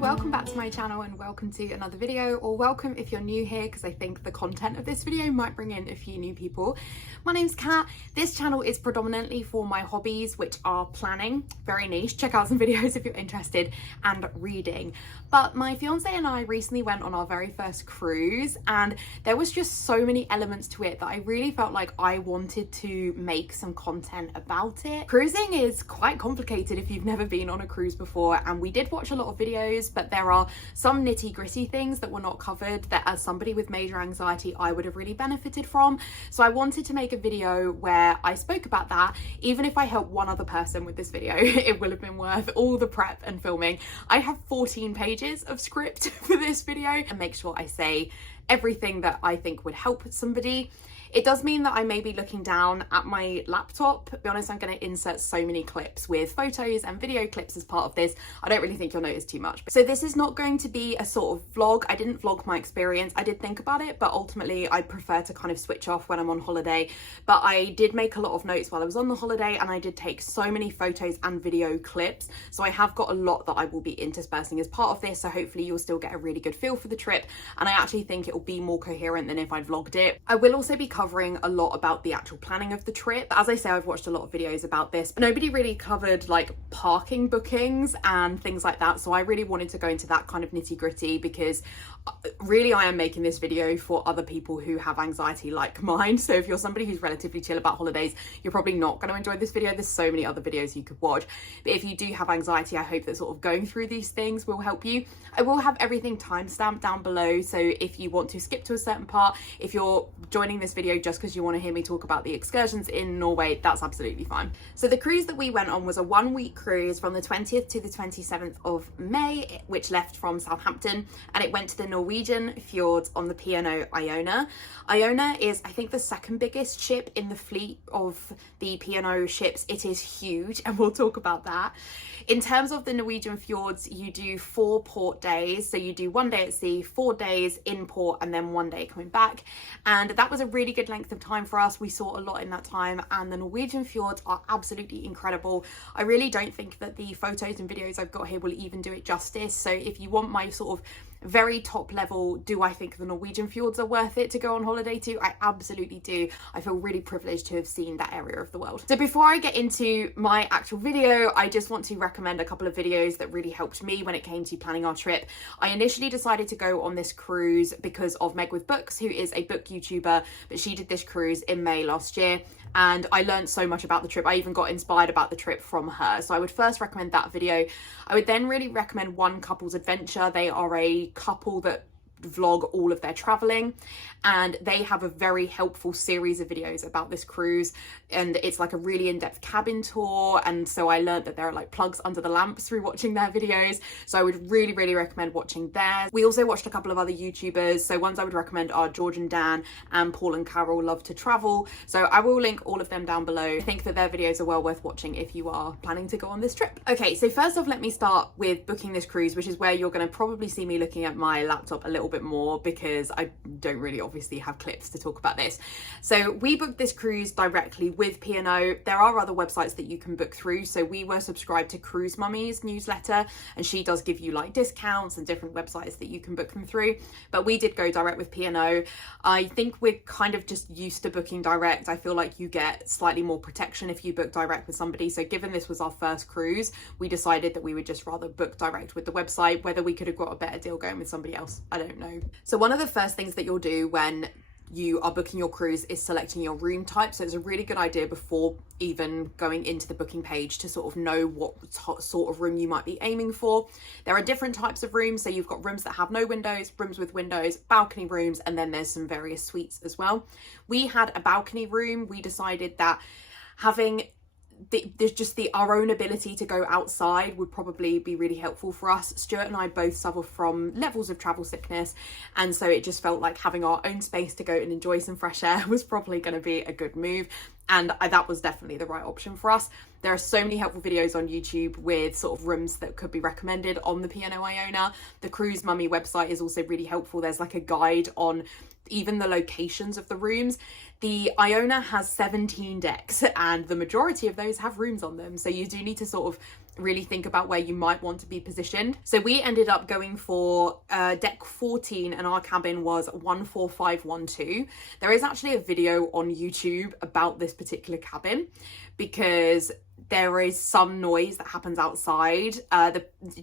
Welcome back to my channel and welcome to another video, or welcome if you're new here, because I think the content of this video might bring in a few new people. My name's Kat. This channel is predominantly for my hobbies, which are planning, very niche, check out some videos if you're interested, and reading. But my fiance and I recently went on our very first cruise, and there was just so many elements to it that I really felt like I wanted to make some content about it. Cruising is quite complicated if you've never been on a cruise before, and we did watch a lot of videos, but there are some nitty-gritty things that were not covered that, as somebody with major anxiety, I would have really benefited from. So I wanted to make a video where I spoke about that. Even if I help one other person with this video, it will have been worth all the prep and filming. I have 14 pages of script for this video, and make sure I say everything that I think would help somebody. It does mean that I may be looking down at my laptop. To be honest, I'm going to insert so many clips with photos and video clips as part of this. I don't really think you'll notice too much. So this is not going to be a sort of vlog. I didn't vlog my experience. I did think about it, but ultimately I prefer to kind of switch off when I'm on holiday. But I did make a lot of notes while I was on the holiday, and I did take so many photos and video clips. So I have got a lot that I will be interspersing as part of this. So hopefully you'll still get a really good feel for the trip. And I actually think it will be more coherent than if I vlogged it. I will also be covering a lot about the actual planning of the trip. As I say, I've watched a lot of videos about this, but nobody really covered like parking bookings and things like that. So I really wanted to go into that kind of nitty gritty, because really I am making this video for other people who have anxiety like mine. So if you're somebody who's relatively chill about holidays, you're probably not going to enjoy this video. There's so many other videos you could watch. But if you do have anxiety, I hope that sort of going through these things will help you. I will have everything timestamped down below. So if you want to skip to a certain part, if you're joining this video just because you want to hear me talk about the excursions in Norway, that's absolutely fine. So the cruise that we went on was a 1-week cruise from the 20th to the 27th of May, which left from Southampton, and it went to the Norweigan Fjords on the P&O IONA. IONA is, I think, the second biggest ship in the fleet of the P&O ships. It is huge, and we'll talk about that. In terms of the Norwegian Fjords, you do 4 port days. So you do 1 day at sea, 4 days in port, and then 1 day coming back. And that was a really good length of time for us. We saw a lot in that time, and the Norwegian Fjords are absolutely incredible. I really don't think that the photos and videos I've got here will even do it justice. So if you want my sort of very top level, do I think the Norwegian Fjords are worth it to go on holiday to? I absolutely do. I feel really privileged to have seen that area of the world. So before I get into my actual video, I just want to recommend a couple of videos that really helped me when it came to planning our trip. I initially decided to go on this cruise because of Meg with Books, who is a book YouTuber, but she did this cruise in May last year, and I learned so much about the trip. I even got inspired about the trip from her. So I would first recommend that video. I would then really recommend One Couple's Adventure. They are a couple that vlog all of their traveling, and they have a very helpful series of videos about this cruise, and it's like a really in-depth cabin tour. And so I learned that there are like plugs under the lamps through watching their videos, so I would really recommend watching theirs. We also watched a couple of other YouTubers, so ones I would recommend are George and Dan and Paul and Carol Love to Travel. So I will link all of them down below. I think that their videos are well worth watching if you are planning to go on this trip. Okay, so first off, let me start with booking this cruise, which is where you're going to probably see me looking at my laptop a little bit more, because I don't really obviously have clips to talk about this. So we booked this cruise directly with P&O. There are other websites that you can book through. So we were subscribed to Cruise Mummy's newsletter, and she does give you like discounts and different websites that you can book them through. But we did go direct with P&O. I think we're kind of just used to booking direct. I feel like you get slightly more protection if you book direct with somebody. So given this was our first cruise, we decided that we would just rather book direct with the website. Whether we could have got a better deal going with somebody else, I don't know. So one of the first things that you'll do when you are booking your cruise is selecting your room type. So it's a really good idea before even going into the booking page to sort of know what sort of room you might be aiming for. There are different types of rooms. So you've got rooms that have no windows, rooms with windows, balcony rooms, and then there's some various suites as well. We had a balcony room. We decided that having our own ability to go outside would probably be really helpful for us. Stuart and I both suffer from levels of travel sickness, and so it just felt like having our own space to go and enjoy some fresh air was probably going to be a good move. And that was definitely the right option for us. There are so many helpful videos on YouTube with sort of rooms that could be recommended on the P&O IONA. The Cruise Mummy website is also really helpful. There's like a guide on even the locations of the rooms. The Iona has 17 decks and the majority of those have rooms on them. So you do need to sort of really think about where you might want to be positioned. So we ended up going for deck 14 and our cabin was 14512. There is actually a video on YouTube about this particular cabin because there is some noise that happens outside.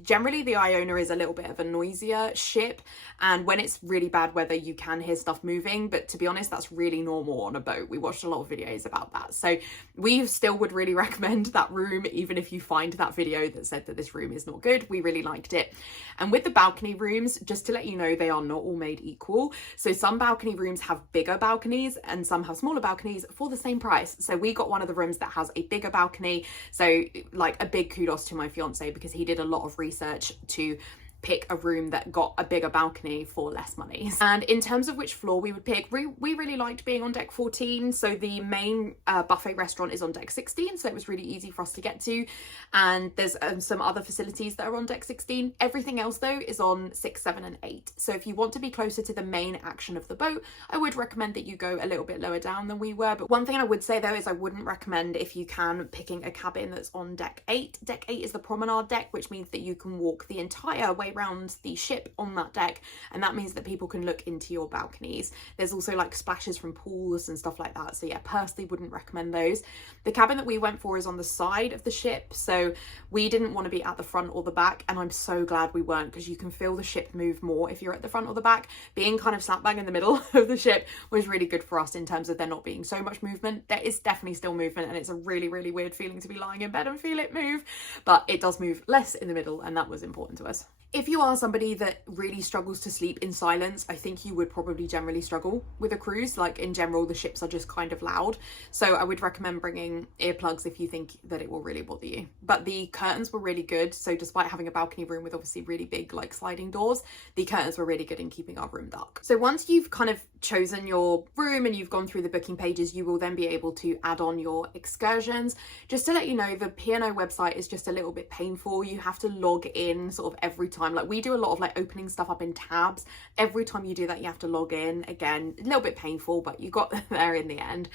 Generally the Iona is a little bit of a noisier ship, and when it's really bad weather you can hear stuff moving, but to be honest that's really normal on a boat. We watched a lot of videos about that, so we still would really recommend that room even if you find that video that said that this room is not good. We really liked it. And with the balcony rooms, just to let you know, they are not all made equal. So some balcony rooms have bigger balconies and some have smaller balconies for the same price. So we got one of the rooms that has a bigger balcony. So like a big kudos to my fiance because he did a lot of research to pick a room that got a bigger balcony for less money. And in terms of which floor we would pick, we really liked being on deck 14. So the main buffet restaurant is on deck 16, so it was really easy for us to get to. And there's some other facilities that are on deck 16. Everything else though is on 6, 7 and 8. So if you want to be closer to the main action of the boat, I would recommend that you go a little bit lower down than we were. But one thing I would say though is I wouldn't recommend, if you can, picking a cabin that's on deck 8. Deck 8 is the promenade deck, which means that you can walk the entire way around the ship on that deck, and that means that people can look into your balconies. There's also like splashes from pools and stuff like that, so yeah, personally wouldn't recommend those. The cabin that we went for is on the side of the ship, so we didn't want to be at the front or the back, and I'm so glad we weren't because you can feel the ship move more if you're at the front or the back. Being kind of slap bang in the middle of the ship was really good for us in terms of there not being so much movement. There is definitely still movement, and it's a really weird feeling to be lying in bed and feel it move, but it does move less in the middle, and that was important to us. If you are somebody that really struggles to sleep in silence, I think you would probably generally struggle with a cruise. Like in general, the ships are just kind of loud. So I would recommend bringing earplugs if you think that it will really bother you. But the curtains were really good. So despite having a balcony room with obviously really big like sliding doors, the curtains were really good in keeping our room dark. So once you've kind of chosen your room and you've gone through the booking pages, you will then be able to add on your excursions. Just to let you know, the P&O website is just a little bit painful. You have to log in sort of every time. Like we do a lot of like opening stuff up in tabs. Every time you do that, you have to log in again. A little bit painful, but you got there in the end.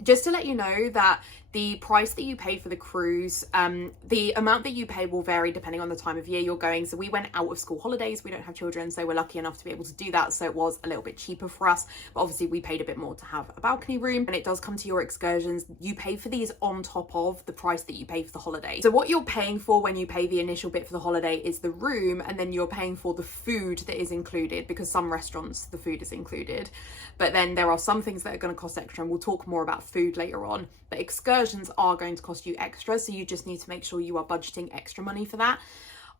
Just to let you know that the price that you paid for the cruise, the amount that you pay will vary depending on the time of year you're going. So we went out of school holidays. We don't have children, so we're lucky enough to be able to do that. So it was a little bit cheaper for us, but obviously we paid a bit more to have a balcony room. And it does come to your excursions. You pay for these on top of the price that you pay for the holiday. So what you're paying for when you pay the initial bit for the holiday is the room, and then you're paying for the food that is included, because some restaurants the food is included, but then there are some things that are going to cost extra, and we'll talk more about food later on. But excursions are going to cost you extra, so you just need to make sure you are budgeting extra money for that.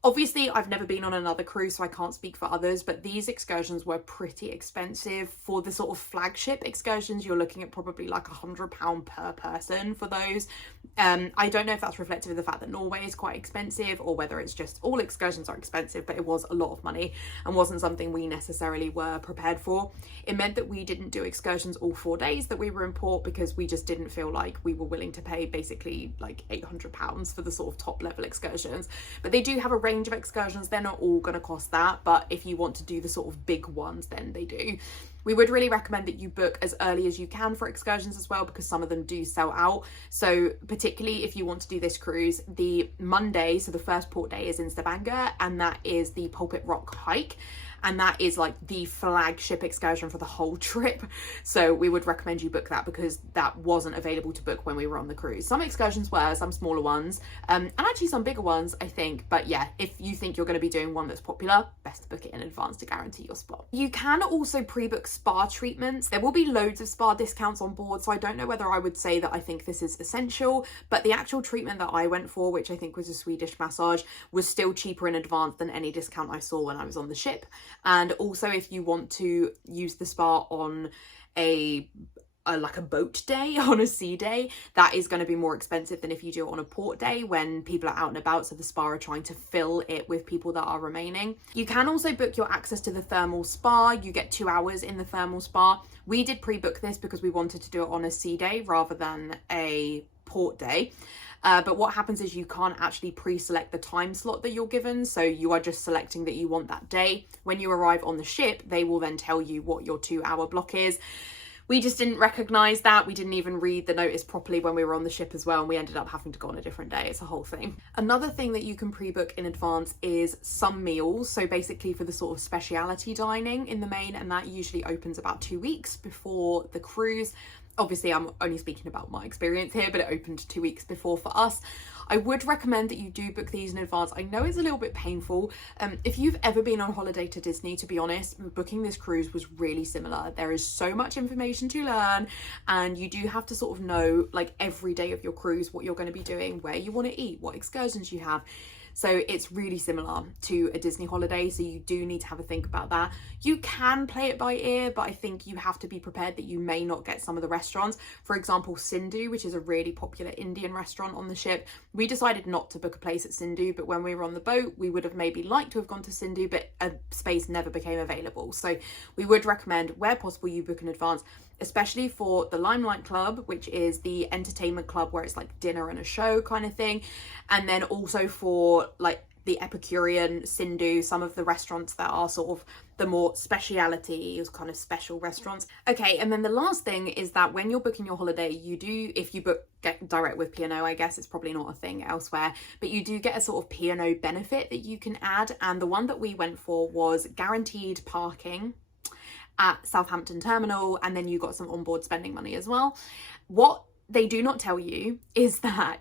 Obviously, I've never been on another cruise, so I can't speak for others, but these excursions were pretty expensive. For the sort of flagship excursions, you're looking at probably like £100 per person for those. I don't know if that's reflective of the fact that Norway is quite expensive, or whether it's just all excursions are expensive, but it was a lot of money and wasn't something we necessarily were prepared for. It meant that we didn't do excursions all 4 days that we were in port, because we just didn't feel like we were willing to pay basically like £800 for the sort of top level excursions. But they do have a range of excursions. They're not all going to cost that, but if you want to do the sort of big ones, then they do. We would really recommend that you book as early as you can for excursions as well, because some of them do sell out. So particularly if you want to do this cruise, the Monday, so the first port day, is in Stavanger, and that is the Pulpit Rock hike. And that is like the flagship excursion for the whole trip. So we would recommend you book that, because that wasn't available to book when we were on the cruise. Some excursions were, some smaller ones, and actually some bigger ones, I think. But yeah, if you think you're going to be doing one that's popular, best to book it in advance to guarantee your spot. You can also pre-book spa treatments. There will be loads of spa discounts on board, so I don't know whether I would say that I think this is essential, but the actual treatment that I went for, which I think was a Swedish massage, was still cheaper in advance than any discount I saw when I was on the ship. And also, if you want to use the spa on a like a boat day, on a sea day, that is going to be more expensive than if you do it on a port day when people are out and about, so the spa are trying to fill it with people that are remaining. You can also book your access to the thermal spa. You get 2 hours in the thermal spa. We did pre-book this because we wanted to do it on a sea day rather than a port day. But what happens is you can't actually pre-select the time slot that you're given, so you are just selecting that you want that day. When you arrive on the ship, they will then tell you what your 2 hour block is. We just didn't recognise that. We didn't even read the notice properly when we were on the ship as well, and we ended up having to go on a different day. It's a whole thing. Another thing that you can pre-book in advance is some meals. So basically for the sort of speciality dining in the main, and that usually opens about 2 weeks before the cruise. Obviously, I'm only speaking about my experience here, but it opened 2 weeks before for us. I would recommend that you do book these in advance. I know it's a little bit painful. If you've ever been on holiday to Disney, to be honest, booking this cruise was really similar. There is so much information to learn, and you do have to sort of know, like, every day of your cruise, what you're going to be doing, where you want to eat, what excursions you have. So it's really similar to a Disney holiday, so you do need to have a think about that. You can play it by ear, but I think you have to be prepared that you may not get some of the restaurants. For example, Sindhu, which is a really popular Indian restaurant on the ship, we decided not to book a place at Sindhu, but when we were on the boat, we would have maybe liked to have gone to Sindhu, but a space never became available. So we would recommend, where possible, you book in advance, especially for the Limelight Club, which is the entertainment club where it's like dinner and a show kind of thing. And then also for like the Epicurean, Sindhu, some of the restaurants that are sort of the more speciality, kind of special restaurants. Okay, and then the last thing is that when you're booking your holiday, you do, if you get direct with P&O, I guess it's probably not a thing elsewhere, but you do get a sort of P&O benefit that you can add. And the one that we went for was guaranteed parking at Southampton Terminal, and then you got some onboard spending money as well. What they do not tell you is that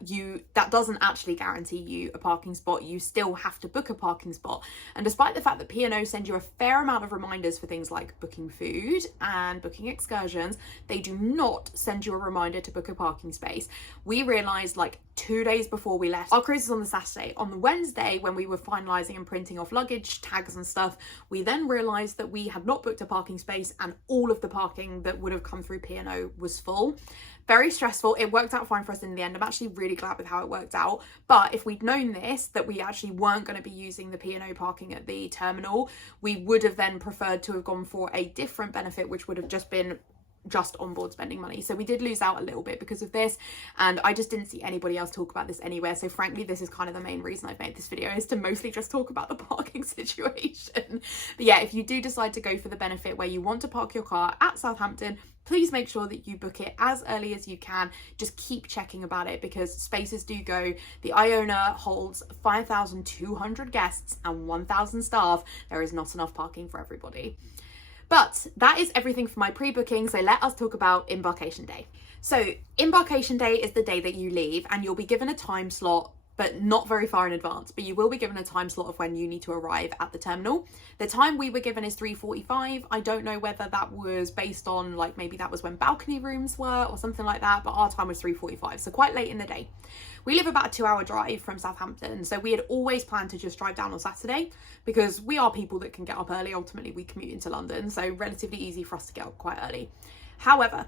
that doesn't actually guarantee you a parking spot. You still have to book a parking spot. And despite the fact that P&O send you a fair amount of reminders for things like booking food and booking excursions, they do not send you a reminder to book a parking space. We realized like 2 days before we left. Our cruise is on the Saturday. On the Wednesday, when we were finalizing and printing off luggage tags and stuff, we then realized that we had not booked a parking space, and all of the parking that would have come through P&O was full. Very stressful. It worked out fine for us in the end. I'm actually really glad with how it worked out. But if we'd known this, that we actually weren't going to be using the P&O parking at the terminal, we would have then preferred to have gone for a different benefit, which would have just been onboard spending money. So we did lose out a little bit because of this, and I just didn't see anybody else talk about this anywhere. So frankly, this is kind of the main reason I've made this video, is to mostly just talk about the parking situation. But yeah, if you do decide to go for the benefit where you want to park your car at Southampton, please make sure that you book it as early as you can. Just keep checking about it, because spaces do go. The Iona holds 5,200 guests and 1,000 staff. There is not enough parking for everybody. But that is everything for my pre-booking, so let us talk about Embarkation Day. So Embarkation Day is the day that you leave, and you'll be given a time slot, but not very far in advance, but you will be given a time slot of when you need to arrive at the terminal. The time we were given is 3:45. I don't know whether that was based on, like, maybe that was when balcony rooms were or something like that, but our time was 3:45, so quite late in the day. We live about a 2-hour drive from Southampton, so we had always planned to just drive down on Saturday, because we are people that can get up early. Ultimately, we commute into London, so relatively easy for us to get up quite early. However,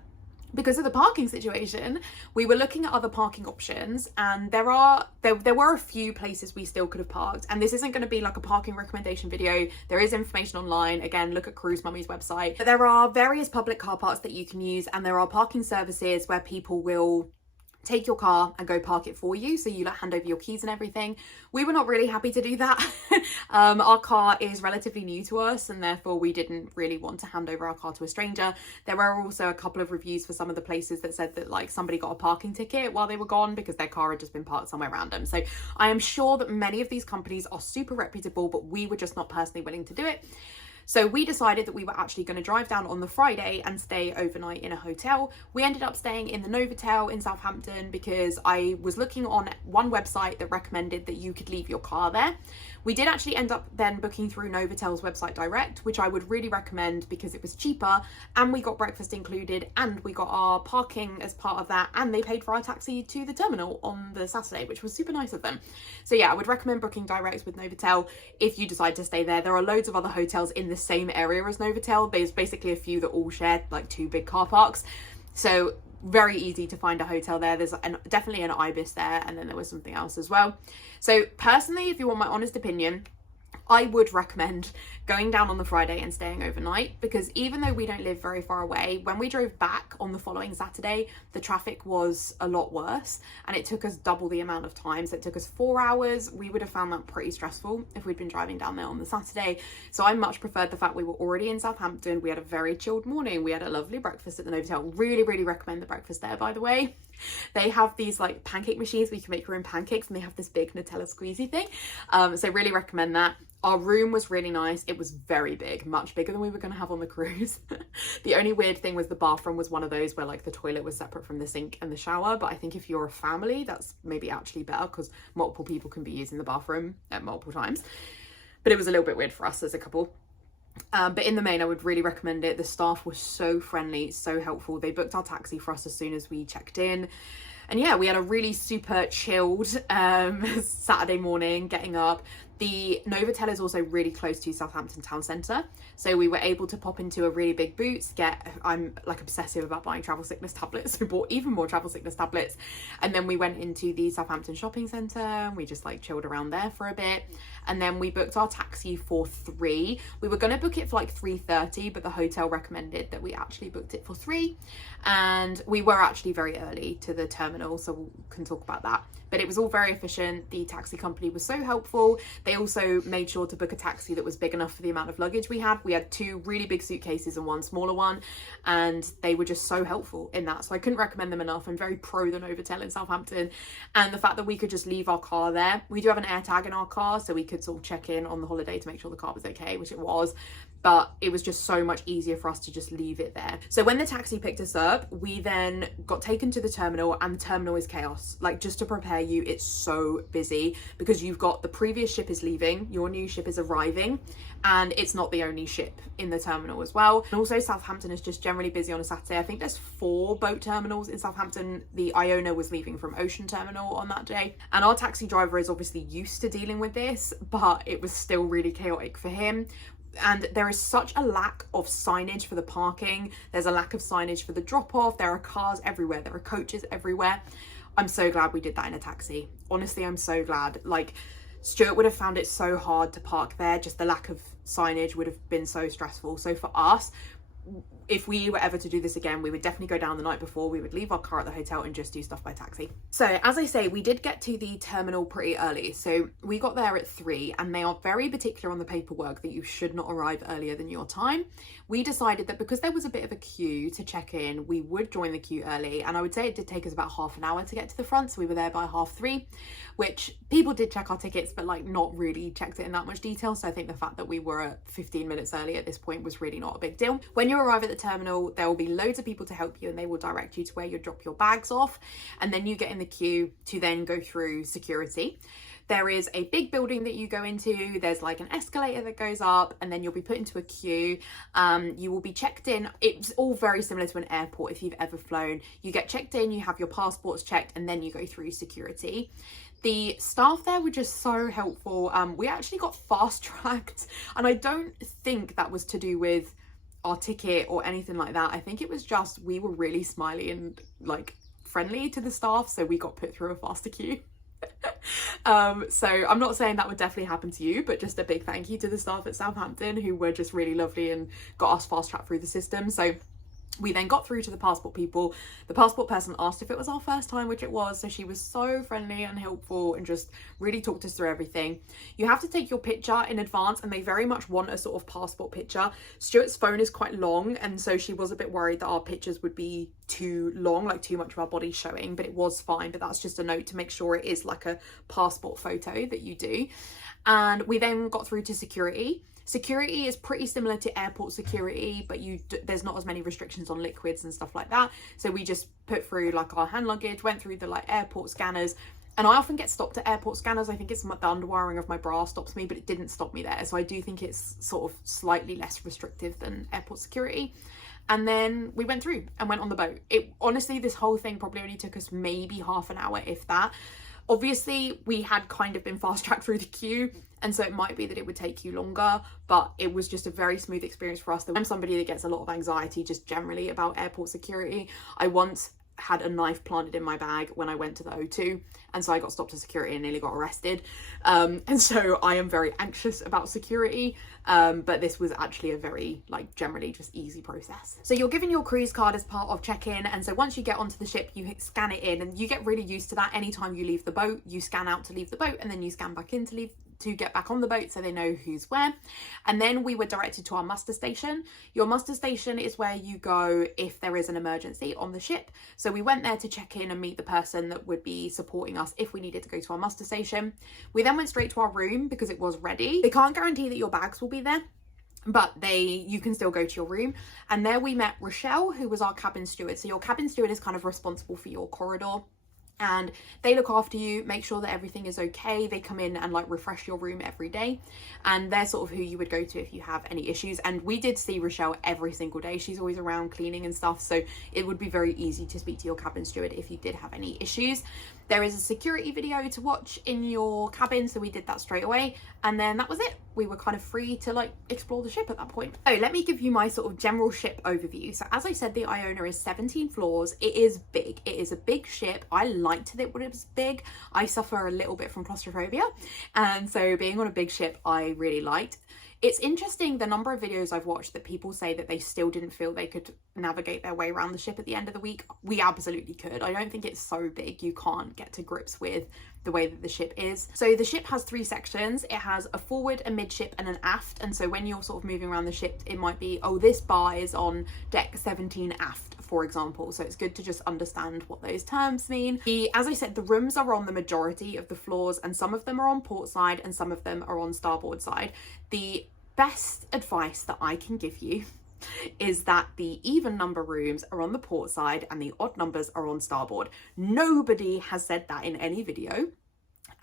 because of the parking situation, we were looking at other parking options, and there were a few places we still could have parked. And this isn't going to be like a parking recommendation video. There is information online. Again, look at Cruise Mummy's website. But there are various public car parks that you can use, and there are parking services where people will take your car and go park it for you, so you like hand over your keys and everything. We were not really happy to do that. Our car is relatively new to us, and therefore we didn't really want to hand over our car to a stranger. There were also a couple of reviews for some of the places that said that, like, somebody got a parking ticket while they were gone because their car had just been parked somewhere random. So I am sure that many of these companies are super reputable, but we were just not personally willing to do it. So we decided that we were actually going to drive down on the Friday and stay overnight in a hotel. We ended up staying in the Novotel in Southampton because I was looking on one website that recommended that you could leave your car there. We did actually end up then booking through Novotel's website direct, which I would really recommend because it was cheaper, and we got breakfast included, and we got our parking as part of that, and they paid for our taxi to the terminal on the Saturday, which was super nice of them. So yeah, I would recommend booking direct with Novotel if you decide to stay there. There are loads of other hotels in the same area as Novotel. There's basically a few that all share like 2 big car parks. So very easy to find a hotel there. There's definitely an Ibis there, and then there was something else as well. So personally, if you want my honest opinion, I would recommend going down on the Friday and staying overnight, because even though we don't live very far away, when we drove back on the following Saturday, the traffic was a lot worse and it took us double the amount of time. So it took us 4 hours. We would have found that pretty stressful if we'd been driving down there on the Saturday. So I much preferred the fact we were already in Southampton. We had a very chilled morning. We had a lovely breakfast at the Novotel. Really, really recommend the breakfast there, by the way. They have these like pancake machines where you can make your own pancakes, and they have this big Nutella squeezy thing. So really recommend that. Our room was really nice. It was very big, much bigger than we were going to have on the cruise. The only weird thing was the bathroom was one of those where like the toilet was separate from the sink and the shower. But I think if you're a family, that's maybe actually better, because multiple people can be using the bathroom at multiple times. But it was a little bit weird for us as a couple. But in the main, I would really recommend it. The staff was so friendly, so helpful. They booked our taxi for us as soon as we checked in. And yeah, we had a really super chilled Saturday morning getting up. The Novotel is also really close to Southampton town centre, so we were able to pop into a really big Boots, I'm like obsessive about buying travel sickness tablets, so we bought even more travel sickness tablets, and then we went into the Southampton shopping centre and we just like chilled around there for a bit. And then we booked our taxi for 3. We were going to book it for like 3:30, but the hotel recommended that we actually booked it for 3, and we were actually very early to the terminal, so we can talk about that. But it was all very efficient. The taxi company was so helpful. They also made sure to book a taxi that was big enough for the amount of luggage we had. We had 2 really big suitcases and 1 smaller one, and they were just so helpful in that. So I couldn't recommend them enough. I'm very pro the Novotel in Southampton, and the fact that we could just leave our car there. We do have an air tag in our car, so we could sort of check in on the holiday to make sure the car was okay, which it was. But it was just so much easier for us to just leave it there. So when the taxi picked us up, we then got taken to the terminal, and the terminal is chaos. Like, just to prepare you, it's so busy because you've got the previous ship is leaving, your new ship is arriving, and it's not the only ship in the terminal as well. And also Southampton is just generally busy on a Saturday. I think there's 4 boat terminals in Southampton. The Iona was leaving from Ocean Terminal on that day. And our taxi driver is obviously used to dealing with this, but it was still really chaotic for him. And there is such a lack of signage for the parking. There's a lack of signage for the drop off. There are cars everywhere. There are coaches everywhere. I'm so glad we did that in a taxi. Honestly, I'm so glad. Like, Stuart would have found it so hard to park there. Just the lack of signage would have been so stressful. So for us, if we were ever to do this again, we would definitely go down the night before. We would leave our car at the hotel and just do stuff by taxi. So as I say, we did get to the terminal pretty early. So we got there at 3, and they are very particular on the paperwork that you should not arrive earlier than your time. We decided that because there was a bit of a queue to check in, we would join the queue early. And I would say it did take us about half an hour to get to the front. So we were there by 3:30, which people did check our tickets, but like not really checked it in that much detail. So I think the fact that we were 15 minutes early at this point was really not a big deal. When you arrive at the terminal, there will be loads of people to help you, and they will direct you to where you drop your bags off, and then you get in the queue to then go through security. There is a big building that you go into. There's like an escalator that goes up, and then you'll be put into a queue. You will be checked in. It's all very similar to an airport if you've ever flown. You get checked in, you have your passports checked, and then you go through security. The staff there were just so helpful. We actually got fast tracked, and I don't think that was to do with our ticket or anything like that. I think it was just we were really smiley and like friendly to the staff, so we got put through a faster queue. So I'm not saying that would definitely happen to you, but just a big thank you to the staff at Southampton, who were just really lovely and got us fast tracked through the system. So we then got through to the passport people. The passport person asked if it was our first time, which it was. So she was so friendly and helpful and just really talked us through everything. You have to take your picture in advance, and they very much want a sort of passport picture. Stuart's phone is quite long, and so she was a bit worried that our pictures would be too long, like too much of our body showing, but it was fine. But that's just a note to make sure it is like a passport photo that you do. And we then got through to security. Security is pretty similar to airport security, but there's not as many restrictions on liquids and stuff like that. So we just put through like our hand luggage, went through the like airport scanners. And I often get stopped at airport scanners. I think it's the underwiring of my bra stops me, but it didn't stop me there. So I do think it's sort of slightly less restrictive than airport security. And then we went through and went on the boat. Honestly, this whole thing probably only took us maybe half an hour, if that. Obviously, we had kind of been fast-tracked through the queue, and so it might be that it would take you longer, but it was just a very smooth experience for us. I'm somebody that gets a lot of anxiety just generally about airport security. I once had a knife planted in my bag when I went to the O2, and so I got stopped at security and nearly got arrested. And so I am very anxious about security, but this was actually a very, like, generally just easy process. So you're given your cruise card as part of check-in, and so once you get onto the ship, you scan it in, and you get really used to that. Anytime you leave the boat, you scan out to leave the boat, and then you scan back in to get back on the boat, so they know who's where. And then we were directed to our muster station. Your muster station is where you go if there is an emergency on the ship. So we went there to check in and meet the person that would be supporting us if we needed to go to our muster station. We then went straight to our room because it was ready. They can't guarantee that your bags will be there, but you can still go to your room. And there we met Rochelle, who was our cabin steward. So your cabin steward is kind of responsible for your corridor, and they look after you, make sure that everything is okay. They come in and like refresh your room every day, and they're sort of who you would go to if you have any issues. And we did see Rochelle every single day. She's always around cleaning and stuff, so it would be very easy to speak to your cabin steward if you did have any issues. There is a security video to watch in your cabin, so we did that straight away, and then that was it. We were kind of free to like explore the ship at that point. Oh, let me give you my sort of general ship overview. So as I said, the Iona is 17 floors. It is big. It is a big ship. I liked it when it was big. I suffer a little bit from claustrophobia, and so being on a big ship I really liked. It's interesting the number of videos I've watched that people say that they still didn't feel they could navigate their way around the ship at the end of the week. We absolutely could. I don't think it's so big you can't get to grips with the way that the ship is. So the ship has 3 sections. It has a forward, a midship, and an aft. And so when you're sort of moving around the ship, it might be, oh, this bar is on deck 17 aft, for example. So it's good to just understand what those terms mean. As I said, the rooms are on the majority of the floors, and some of them are on port side and some of them are on starboard side. The best advice that I can give you is that the even number rooms are on the port side and the odd numbers are on starboard. Nobody has said that in any video.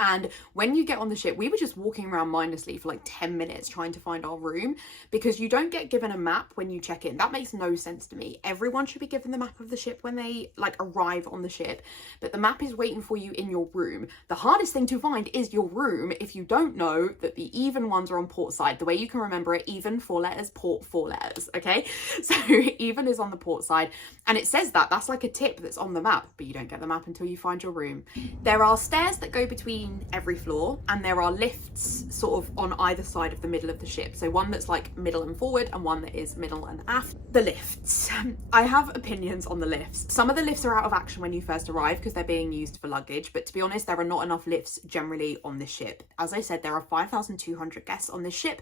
And when you get on the ship, we were just walking around mindlessly for like 10 minutes trying to find our room, because you don't get given a map when you check in. That makes no sense to me. Everyone should be given the map of the ship when they like arrive on the ship, but the map is waiting for you in your room. The hardest thing to find is your room if you don't know that the even ones are on port side. The way you can remember it, even 4 letters, port 4 letters, okay? So even is on the port side, and it says that. That's like a tip that's on the map, but you don't get the map until you find your room. There are stairs that go between every floor, and there are lifts sort of on either side of the middle of the ship. So one that's like middle and forward and one that is middle and aft. The lifts. I have opinions on the lifts. Some of the lifts are out of action when you first arrive because they're being used for luggage, but to be honest, there are not enough lifts generally on this ship. As I said, there are 5,200 guests on this ship,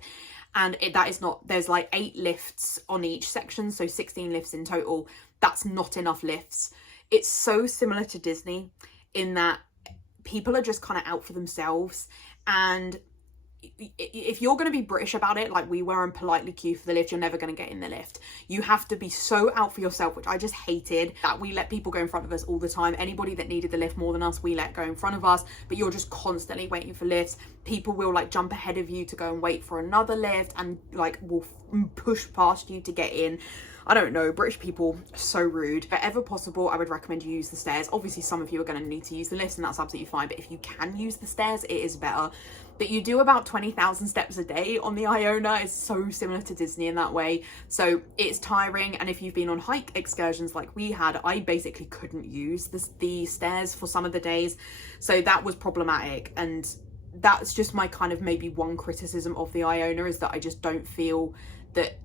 and that is not, there's like 8 lifts on each section, so 16 lifts in total. That's not enough lifts. It's so similar to Disney in that people are just kind of out for themselves, and if you're going to be British about it, like we were, and politely queue for the lift, you're never going to get in the lift. You have to be so out for yourself, which I just hated. That we let people go in front of us all the time. Anybody that needed the lift more than us, we let go in front of us, but you're just constantly waiting for lifts. People will like jump ahead of you to go and wait for another lift, and like will push past you to get in. I don't know, British people are so rude. If ever possible, I would recommend you use the stairs. Obviously, some of you are going to need to use the lifts, and that's absolutely fine, but if you can use the stairs, it is better. But you do about 20,000 steps a day on the Iona. It's so similar to Disney in that way. So it's tiring, and if you've been on hike excursions like we had, I basically couldn't use the stairs for some of the days. So that was problematic, and that's just my kind of maybe one criticism of the Iona, is that I just don't feel that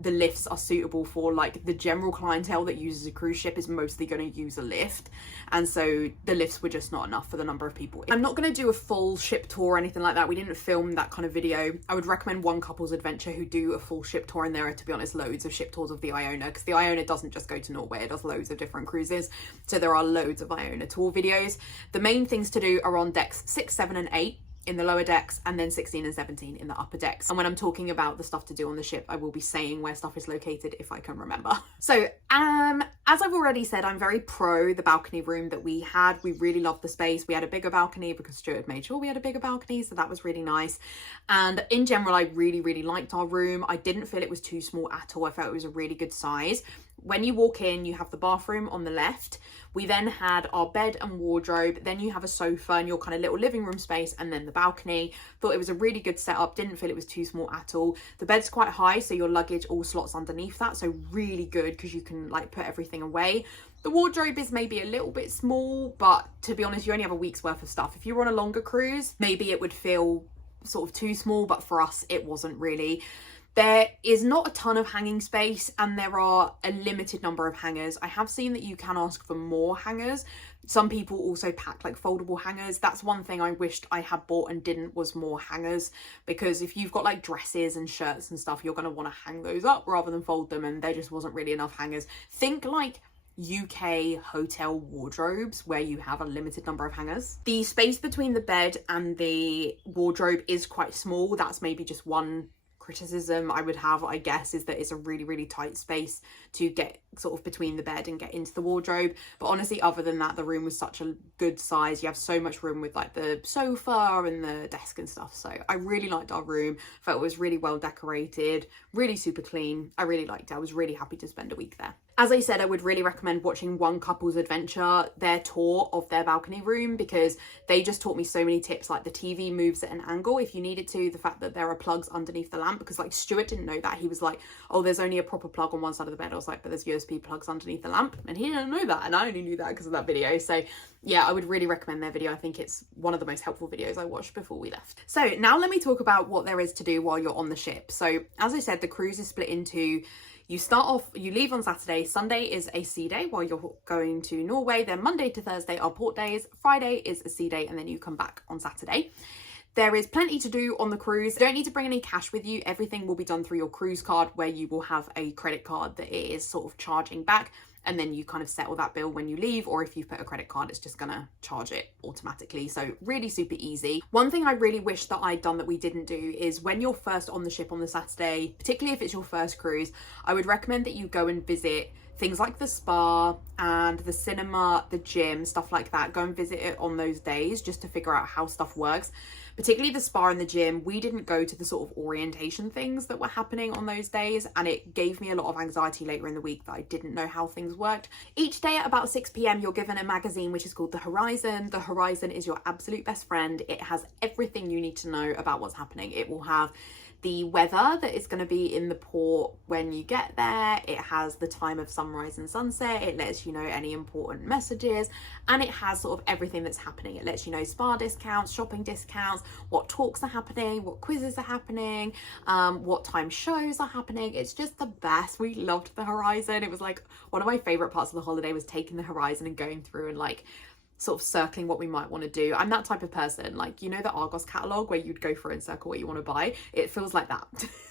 the lifts are suitable for like the general clientele that uses a cruise ship is mostly going to use a lift, and so the lifts were just not enough for the number of people. I'm not going to do a full ship tour or anything like that. We didn't film that kind of video. I would recommend One Couple's Adventure who do a full ship tour, and there are, to be honest, loads of ship tours of the Iona, because the Iona doesn't just go to Norway, it does loads of different cruises, so there are loads of Iona tour videos. The main things to do are on decks 6, 7 and 8 in the lower decks, and then 16 and 17 in the upper decks. And when I'm talking about the stuff to do on the ship, I will be saying where stuff is located if I can remember. So as I've already said, I'm very pro the balcony room that we had. We really loved the space. We had a bigger balcony because Stuart made sure we had a bigger balcony, so that was really nice. And in general, I really liked our room. I didn't feel it was too small at all. I felt it was a really good size. When you walk in, you have the bathroom on the left. We then had our bed and wardrobe. Then you have a sofa and your kind of little living room space, and then the balcony. Thought it was a really good setup. Didn't feel it was too small at all. The bed's quite high, so your luggage all slots underneath that. So really good because you can like put everything away. The wardrobe is maybe a little bit small, but to be honest, you only have a week's worth of stuff. If you were on a longer cruise, maybe it would feel sort of too small, but for us, it wasn't really. There is not a ton of hanging space and there are a limited number of hangers. I have seen that you can ask for more hangers. Some people also pack like foldable hangers. That's one thing I wished I had bought and didn't, was more hangers, because if you've got like dresses and shirts and stuff, you're going to want to hang those up rather than fold them, and there just wasn't really enough hangers. Think like UK hotel wardrobes where you have a limited number of hangers. The space between the bed and the wardrobe is quite small. That's maybe just one criticism I would have, I guess, is that it's a really tight space to get sort of between the bed and get into the wardrobe. But honestly, other than that, the room was such a good size. You have so much room with like the sofa and the desk and stuff. So I really liked our room. Felt it was really well decorated, really super clean. I really liked it. I was really happy to spend a week there. As I said, I would really recommend watching One Couple's Adventure, their tour of their balcony room, because they just taught me so many tips, like the TV moves at an angle if you need it to, the fact that there are plugs underneath the lamp, because like Stuart didn't know that. He was like, oh, there's only a proper plug on one side of the bed. I was like, but there's USB plugs underneath the lamp, and he didn't know that, and I only knew that because of that video. So yeah, I would really recommend their video. I think it's one of the most helpful videos I watched before we left. So now let me talk about what there is to do while you're on the ship. So as I said, the cruise is split into, you start off, you leave on Saturday. Sunday is a sea day while you're going to Norway. Then Monday to Thursday are port days. Friday is a sea day, and then you come back on Saturday. There is plenty to do on the cruise. You don't need to bring any cash with you. Everything will be done through your cruise card, where you will have a credit card that it is sort of charging back, and then you kind of settle that bill when you leave, or if you put a credit card, it's just gonna charge it automatically. So really super easy. One thing I really wish that I'd done that we didn't do is, when you're first on the ship on the Saturday, particularly if it's your first cruise, I would recommend that you go and visit things like the spa and the cinema, the gym, stuff like that. Go and visit it on those days just to figure out how stuff works. Particularly the spa and the gym, we didn't go to the sort of orientation things that were happening on those days, and it gave me a lot of anxiety later in the week that I didn't know how things worked. Each day at about 6 p.m, you're given a magazine which is called The Horizon. The Horizon is your absolute best friend. It has everything you need to know about what's happening. It will have the weather that is going to be in the port when you get there. It has the time of sunrise and sunset. It lets you know any important messages, and it has sort of everything that's happening. It lets you know spa discounts, shopping discounts, what talks are happening, what quizzes are happening, what time shows are happening. It's just the best. We loved the Horizon. It was like one of my favorite parts of the holiday was taking the Horizon and going through and like sort of circling what we might want to do. I'm that type of person, like, you know, the Argos catalogue where you'd go through and circle what you want to buy. It feels like that.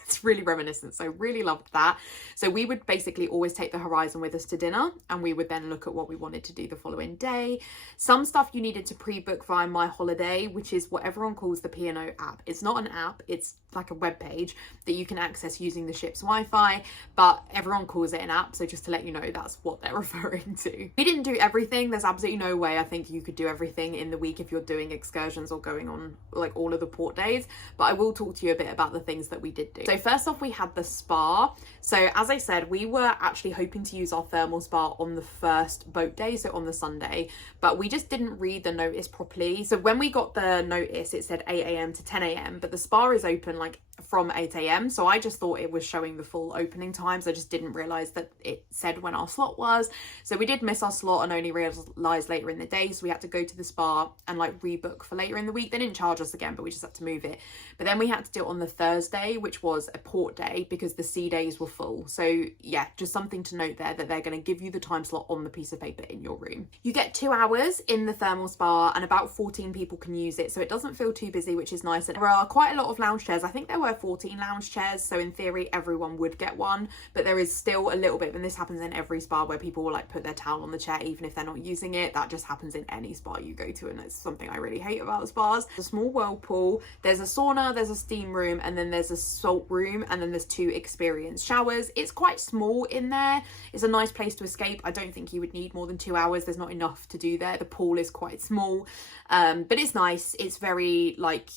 It's really reminiscent. So really loved that. So we would basically always take the Horizon with us to dinner, and we would then look at what we wanted to do the following day. Some stuff you needed to pre-book via My Holiday, which is what everyone calls the P&O app. It's not an app, it's like a web page that you can access using the ship's Wi-Fi, but everyone calls it an app. So just to let you know, that's what they're referring to. We didn't do everything. There's absolutely no way I think you could do everything in the week if you're doing excursions or going on like all of the port days, but I will talk to you a bit about the things that we did do. So first off, we had the spa. So as I said, we were actually hoping to use our thermal spa on the first boat day, so on the Sunday, but we just didn't read the notice properly. So when we got the notice, it said 8 a.m. to 10 a.m, but the spa is open like from 8 a.m, so I just thought it was showing the full opening times. I just didn't realize that it said when our slot was. So we did miss our slot and only realized later in the day, so we had to go to the spa and like rebook for later in the week. They didn't charge us again, but we just had to move it. But then we had to do it on the Thursday, which was a port day, because the sea days were full. So yeah, just something to note there, that they're going to give you the time slot on the piece of paper in your room. You get 2 hours in the thermal spa, and about 14 people can use it, so it doesn't feel too busy, which is nice. And there are quite a lot of lounge chairs. I think there were 14 lounge chairs, so in theory everyone would get one, but there is still a little bit, and this happens in every spa, where people will like put their towel on the chair even if they're not using it. That just happens in any spa you go to, and it's something I really hate about spas. A small whirlpool, there's a sauna, there's a steam room, and then there's a salt room, and then there's 2 experience showers. It's quite small in there. It's a nice place to escape. I don't think you would need more than 2 hours. There's not enough to do there. The pool is quite small, but it's nice. It's very like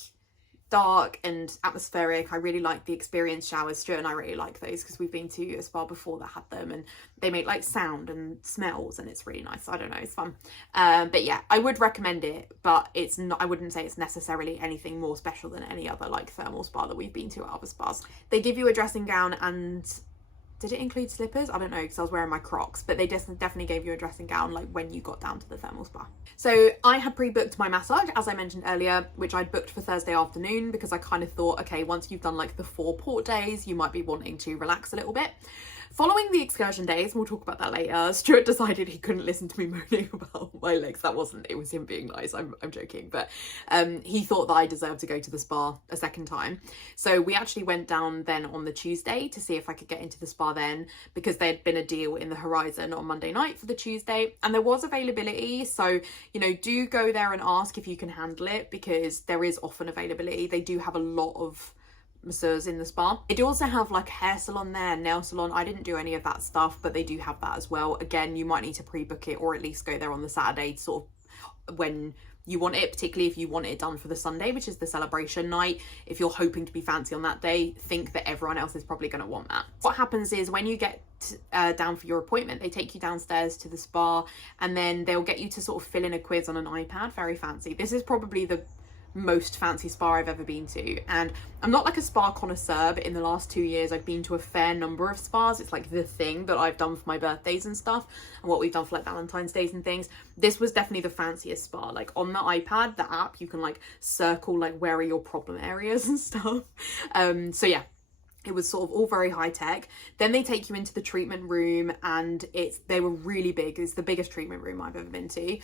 dark and atmospheric. I really like the experience showers. Stuart and I really like those because we've been to a spa before that had them, and they make like sound and smells, and it's really nice. I don't know, it's fun. But yeah, I would recommend it, but it's not, I wouldn't say it's necessarily anything more special than any other like thermal spa that we've been to at other spas. They give you a dressing gown, and did it include slippers? I don't know because I was wearing my Crocs, but they definitely gave you a dressing gown like when you got down to the thermal spa. So I had pre-booked my massage, as I mentioned earlier, which I'd booked for Thursday afternoon because I kind of thought, okay, once you've done like the 4 port days, you might be wanting to relax a little bit. Following the excursion days, we'll talk about that later, Stuart decided he couldn't listen to me moaning about my legs. That wasn't, it was him being nice, I'm joking, but he thought that I deserved to go to the spa a second time. So we actually went down then on the Tuesday to see if I could get into the spa then, because there had been a deal in the horizon on Monday night for the Tuesday, and there was availability. So, you know, do go there and ask if you can handle it, because there is often availability. They do have a lot of masseurs in the spa. They do also have like hair salon there, nail salon. I didn't do any of that stuff, but they do have that as well. Again, you might need to pre-book it, or at least go there on the Saturday sort of when you want it, particularly if you want it done for the Sunday, which is the celebration night. If you're hoping to be fancy on that day, think that everyone else is probably going to want that. What happens is when you get down for your appointment, they take you downstairs to the spa, and then they'll get you to sort of fill in a quiz on an iPad. Very fancy. This is probably the most fancy spa I've ever been to, and I'm not like a spa connoisseur, but in the last 2 years I've been to a fair number of spas. It's like the thing that I've done for my birthdays and stuff, and what we've done for like Valentine's days and things. This was definitely the fanciest spa. Like on the iPad, the app, you can like circle like where are your problem areas and stuff. So yeah, it was sort of all very high tech. Then they take you into the treatment room, and they were really big. It's the biggest treatment room I've ever been to.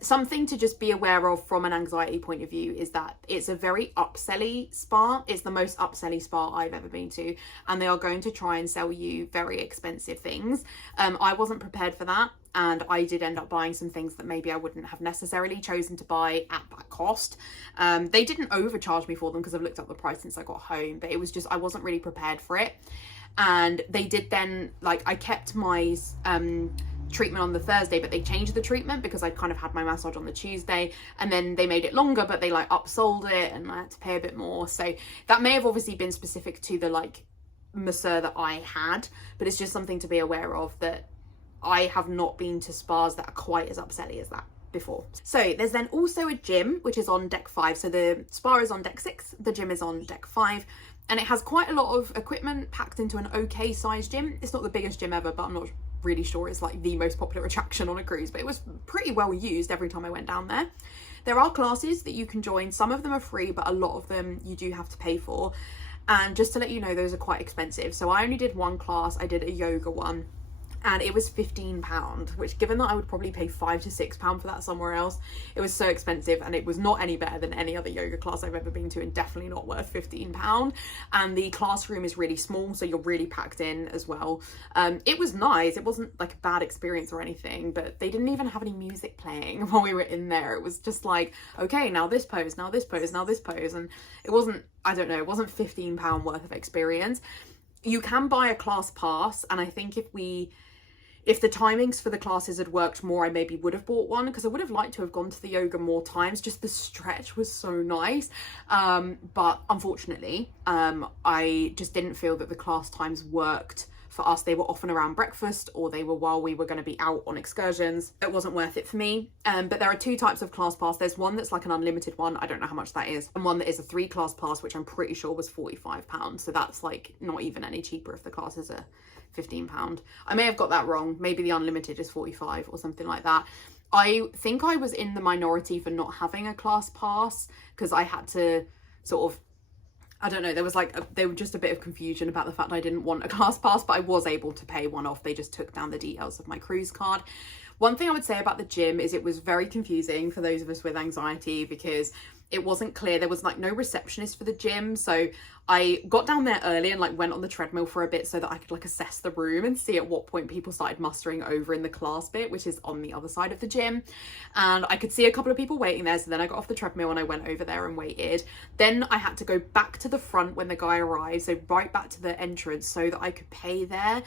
Something to just be aware of from an anxiety point of view is that it's a very upselly spa. It's the most upselly spa I've ever been to, and they are going to try and sell you very expensive things. I wasn't prepared for that, and I did end up buying some things that maybe I wouldn't have necessarily chosen to buy at that cost. They didn't overcharge me for them because I've looked up the price since I got home, but it was just, I wasn't really prepared for it. And they did then, like, I kept my treatment on the Thursday, but they changed the treatment because I kind of had my massage on the Tuesday, and then they made it longer, but they like upsold it and I had to pay a bit more. So that may have obviously been specific to the like masseur that I had, but it's just something to be aware of, that I have not been to spas that are quite as upselly as that before. So there's then also a gym, which is on deck 5. So the spa is on deck 6, the gym is on deck 5, and it has quite a lot of equipment packed into an okay sized gym. It's not the biggest gym ever, but I'm not really sure it's like the most popular attraction on a cruise, but it was pretty well used every time I went down there. There are classes that you can join. Some of them are free, but a lot of them you do have to pay for. And just to let you know, those are quite expensive. So I only did one class. I did a yoga one, and it was £15, which, given that I would probably pay £5 to £6 for that somewhere else, it was so expensive, and it was not any better than any other yoga class I've ever been to, and definitely not worth £15. And the classroom is really small, so you're really packed in as well. It was nice. It wasn't like a bad experience or anything, but they didn't even have any music playing while we were in there. It was just like, okay, now this pose, now this pose, now this pose, and it wasn't, I don't know, it wasn't £15 worth of experience. You can buy a class pass, and I think if the timings for the classes had worked more, I maybe would have bought one, because I would have liked to have gone to the yoga more times. Just the stretch was so nice. But unfortunately, I just didn't feel that the class times worked for us. They were often around breakfast, or they were while we were going to be out on excursions. It wasn't worth it for me. But there are 2 types of class pass. There's one that's like an unlimited one. I don't know how much that is. And one that is a 3 class pass, which I'm pretty sure was £45. So that's like not even any cheaper if the classes are £15. I may have got that wrong. Maybe the unlimited is 45 or something like that. I think I was in the minority for not having a class pass, because I had to sort of, I don't know, there was just a bit of confusion about the fact I didn't want a class pass, but I was able to pay one off. They just took down the details of my cruise card. One thing I would say about the gym is it was very confusing for those of us with anxiety, because it wasn't clear. There was like no receptionist for the gym. So I got down there early and like went on the treadmill for a bit so that I could like assess the room and see at what point people started mustering over in the class bit, which is on the other side of the gym. And I could see a couple of people waiting there. So then I got off the treadmill and I went over there and waited. Then I had to go back to the front when the guy arrived. So right back to the entrance so that I could pay there.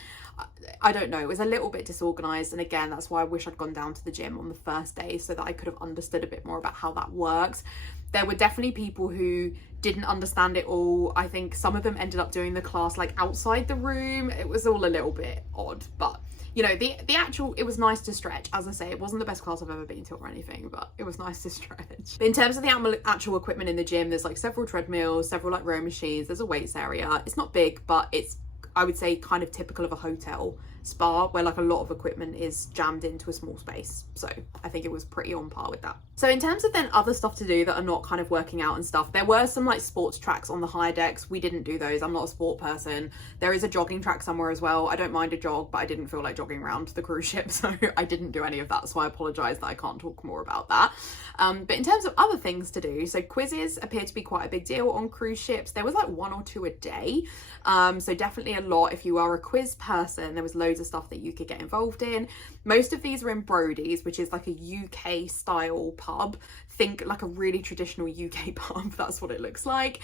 I don't know. It was a little bit disorganized. And again, that's why I wish I'd gone down to the gym on the first day so that I could have understood a bit more about how that works. There were definitely people who didn't understand it all. I think some of them ended up doing the class like outside the room. It was all a little bit odd, but you know, the actual, it was nice to stretch. As I say, it wasn't the best class I've ever been to or anything, but it was nice to stretch. In terms of the actual equipment in the gym, there's like several treadmills, several like row machines, there's a weights area. It's not big, but it's, I would say, kind of typical of a hotel spa where like a lot of equipment is jammed into a small space. So I think it was pretty on par with that. So in terms of then other stuff to do that are not kind of working out and stuff, there were some like sports tracks on the higher decks. We didn't do those. I'm not a sport person. There is a jogging track somewhere as well. I don't mind a jog, but I didn't feel like jogging around the cruise ship, so I didn't do any of that. So I apologize that I can't talk more about that. But in terms of other things to do, so quizzes appear to be quite a big deal on cruise ships. There was like 1 or 2 a day. So definitely a lot. If you are a quiz person, there was loads of stuff that you could get involved in. Most of these were in Brodie's, which is like a UK style pub. Think like a really traditional UK pub. That's what it looks like.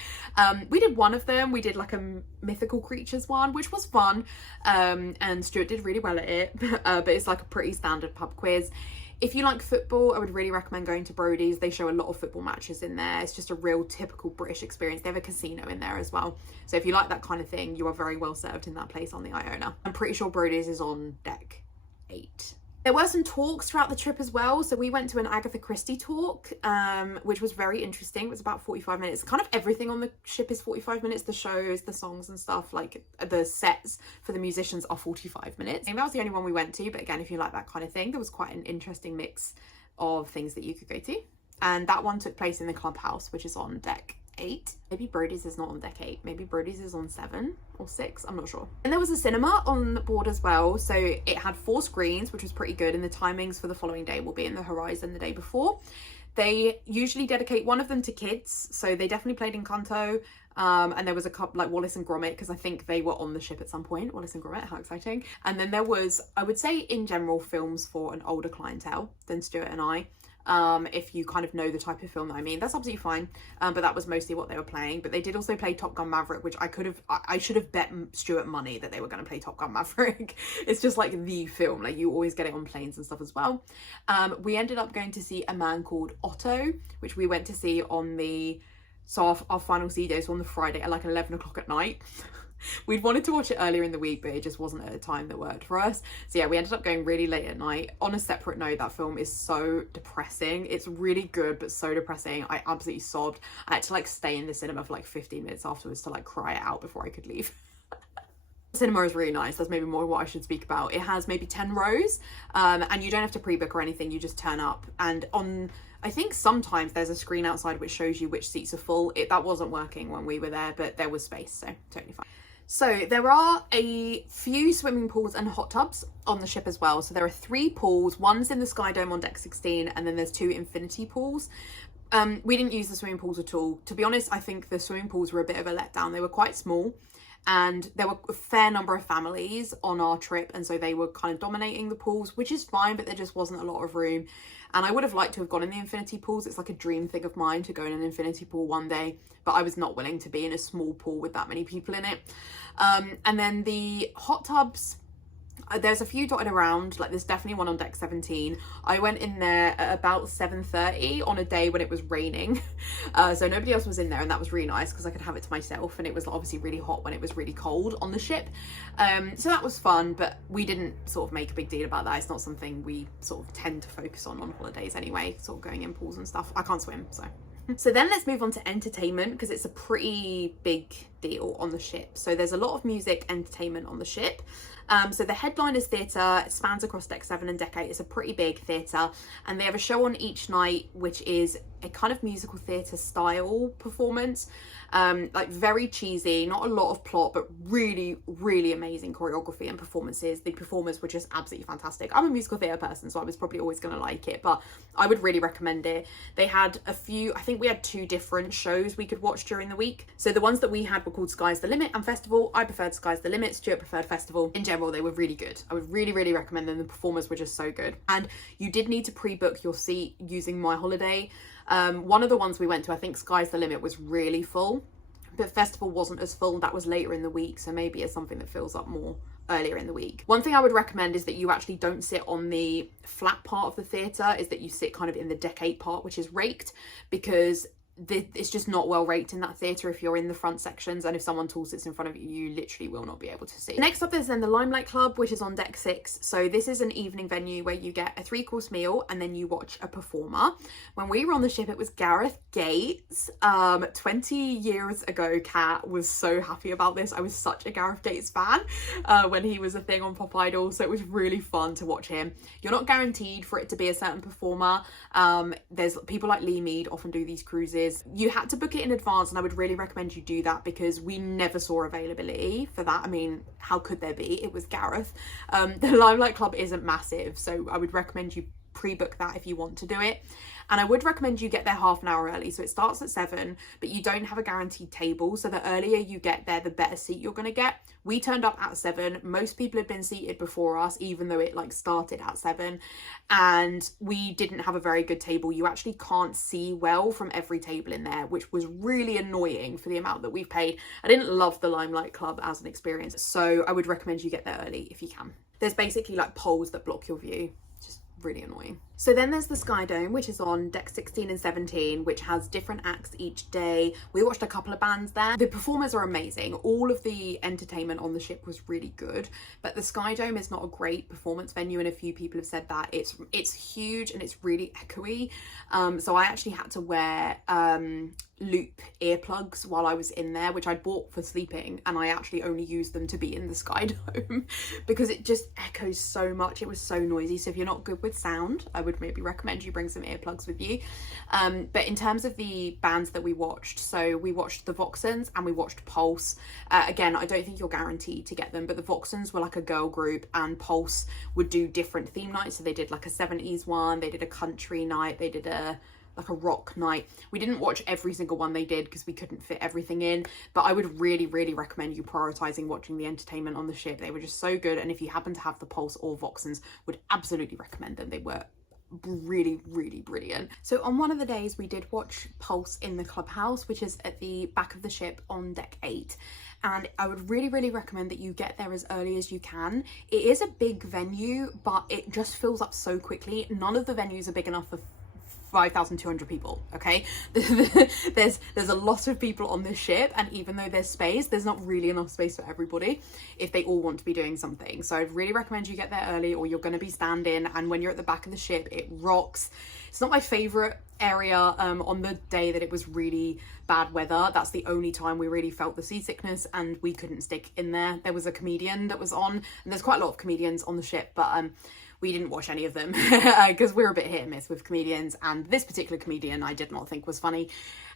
We did one of them. We did like a mythical creatures one, which was fun. And Stuart did really well at it. But it's like a pretty standard pub quiz. If you like football, I would really recommend going to Brodie's. They show a lot of football matches in there. It's just a real typical British experience. They have a casino in there as well. So if you like that kind of thing, you are very well served in that place on the Iona. I'm pretty sure Brodie's is on deck 8. There were some talks throughout the trip as well. So we went to an Agatha Christie talk, which was very interesting. It was about 45 minutes. Kind of everything on the ship is 45 minutes. The shows, the songs and stuff, like the sets for the musicians are 45 minutes. And that was the only one we went to. But again, if you like that kind of thing, there was quite an interesting mix of things that you could go to. And that one took place in the clubhouse, which is on deck 8. Maybe Brodie's is not on deck 8. Maybe Brodie's is on 7 or 6. I'm not sure. And there was a cinema on board as well. So it had 4 screens, which was pretty good. And the timings for the following day will be in the Horizon the day before. They usually dedicate one of them to kids. So they definitely played Encanto. And there was a couple like Wallace and Gromit, because I think they were on the ship at some point. Wallace and Gromit, how exciting. And then there was, I would say in general, films for an older clientele than Stuart and I. If you kind of know the type of film that I mean, that's absolutely fine. But that was mostly what they were playing. But they did also play Top Gun Maverick, which I should have bet Stuart money that they were going to play Top Gun Maverick. It's just like the film, like you always get it on planes and stuff as well. We ended up going to see A Man Called Otto, which we went to see on the, so our final sea days were on the Friday at like 11 o'clock at night. We'd wanted to watch it earlier in the week, but it just wasn't at a time that worked for us. So yeah, we ended up going really late at night. On a separate note, that film is so depressing. It's really good, but so depressing. I absolutely sobbed. I had to like stay in the cinema for like 15 minutes afterwards to like cry it out before I could leave. The cinema is really nice. That's maybe more what I should speak about. It has maybe 10 rows, and you don't have to pre-book or anything. You just turn up, and on, I think sometimes there's a screen outside which shows you which seats are full. That wasn't working when we were there, but there was space, so totally fine. So there are a few swimming pools and hot tubs on the ship as well. So there are 3 pools. One's in the Sky Dome on deck 16, and then there's 2 infinity pools. We didn't use the swimming pools at all. To be honest, I think the swimming pools were a bit of a letdown. They were quite small, and there were a fair number of families on our trip, and so they were kind of dominating the pools, which is fine, but there just wasn't a lot of room. And I would have liked to have gone in the infinity pools. It's like a dream thing of mine to go in an infinity pool one day, but I was not willing to be in a small pool with that many people in it. And then the hot tubs, there's a few dotted around. Like there's definitely one on deck 17. I went in there at about 7:30 on a day when it was raining. So nobody else was in there, and that was really nice because I could have it to myself, and it was obviously really hot when it was really cold on the ship. So that was fun, but we didn't sort of make a big deal about that. It's not something we sort of tend to focus on holidays anyway, sort of going in pools and stuff. I can't swim, so. So then let's move on to entertainment, because it's a pretty big deal on the ship. So there's a lot of music entertainment on the ship. So the Headliners Theatre spans across deck 7 and deck 8. It's a pretty big theatre, and they have a show on each night, which is a kind of musical theatre style performance. Like very cheesy, not a lot of plot, but really, really amazing choreography and performances. The performers were just absolutely fantastic. I'm a musical theatre person, so I was probably always going to like it, but I would really recommend it. They had a few, I think we had 2 different shows we could watch during the week. So the ones that we had were called Sky's the Limit and Festival. I preferred Sky's the Limit, Stuart preferred Festival. In general, they were really good. I would really, really recommend them. The performers were just so good. And you did need to pre-book your seat using My Holiday. One of the ones we went to, I think Sky's the Limit, was really full, but Festival wasn't as full. That was later in the week, so maybe it's something that fills up more earlier in the week. One thing I would recommend is that you actually don't sit on the flat part of the theatre, is that you sit kind of in the deck 8 part, which is raked, because it's just not well raked in that theatre if you're in the front sections, and if someone tall sits in front of you, you literally will not be able to see. Next up is then the Limelight Club, which is on deck 6. So this is an evening venue where you get a 3-course meal and then you watch a performer. When we were on the ship, it was Gareth Gates. 20 years ago, Kat was so happy about this. I was such a Gareth Gates fan when he was a thing on Pop Idol, so it was really fun to watch him. You're not guaranteed for it to be a certain performer. There's people like Lee Mead often do these cruises. You had to book it in advance, and I would really recommend you do that because we never saw availability for that. I mean, how could there be? It was Gareth. The Limelight Club isn't massive, so I would recommend you pre-book that if you want to do it. And I would recommend you get there half an hour early. So it starts at 7, but you don't have a guaranteed table. So the earlier you get there, the better seat you're going to get. We turned up at 7. Most people had been seated before us, even though it like started at 7. And we didn't have a very good table. You actually can't see well from every table in there, which was really annoying for the amount that we've paid. I didn't love the Limelight Club as an experience. So I would recommend you get there early if you can. There's basically like poles that block your view. Really annoying. So then there's the Sky Dome, which is on deck 16 and 17, which has different acts each day. We watched a couple of bands there. The performers are amazing. All of the entertainment on the ship was really good, but the Sky Dome is not a great performance venue, and a few people have said that. It's huge and it's really echoey. So I actually had to wear loop earplugs while I was in there, which I bought for sleeping, and I actually only used them to be in the Sky Dome because it just echoes so much. It was so noisy. So if you're not good with sound, I would maybe recommend you bring some earplugs with you. But in terms of the bands that we watched, so we watched the Voxens and we watched Pulse. Again, I don't think you're guaranteed to get them, but the Voxens were like a girl group, and Pulse would do different theme nights. So they did like a 70s one, they did a country night, they did like a rock night. We didn't watch every single one they did because we couldn't fit everything in, but I would really recommend you prioritizing watching the entertainment on the ship. They were just so good, and if you happen to have the Pulse or Voxens, would absolutely recommend them. They were really brilliant. So on one of the days we did watch Pulse in the clubhouse, which is at the back of the ship on deck 8, and I would really recommend that you get there as early as you can. It is a big venue, but it just fills up so quickly. None of the venues are big enough for 5,200 people, okay? there's a lot of people on this ship, and even though there's space, there's not really enough space for everybody if they all want to be doing something. So I'd really recommend you get there early, or you're going to be standing, and when you're at the back of the ship, it rocks. It's not my favorite area. On the day that it was really bad weather, that's the only time we really felt the seasickness, and we couldn't stick in there. There was a comedian that was on, and there's quite a lot of comedians on the ship, but we didn't watch any of them because we're a bit hit and miss with comedians, and this particular comedian I did not think was funny,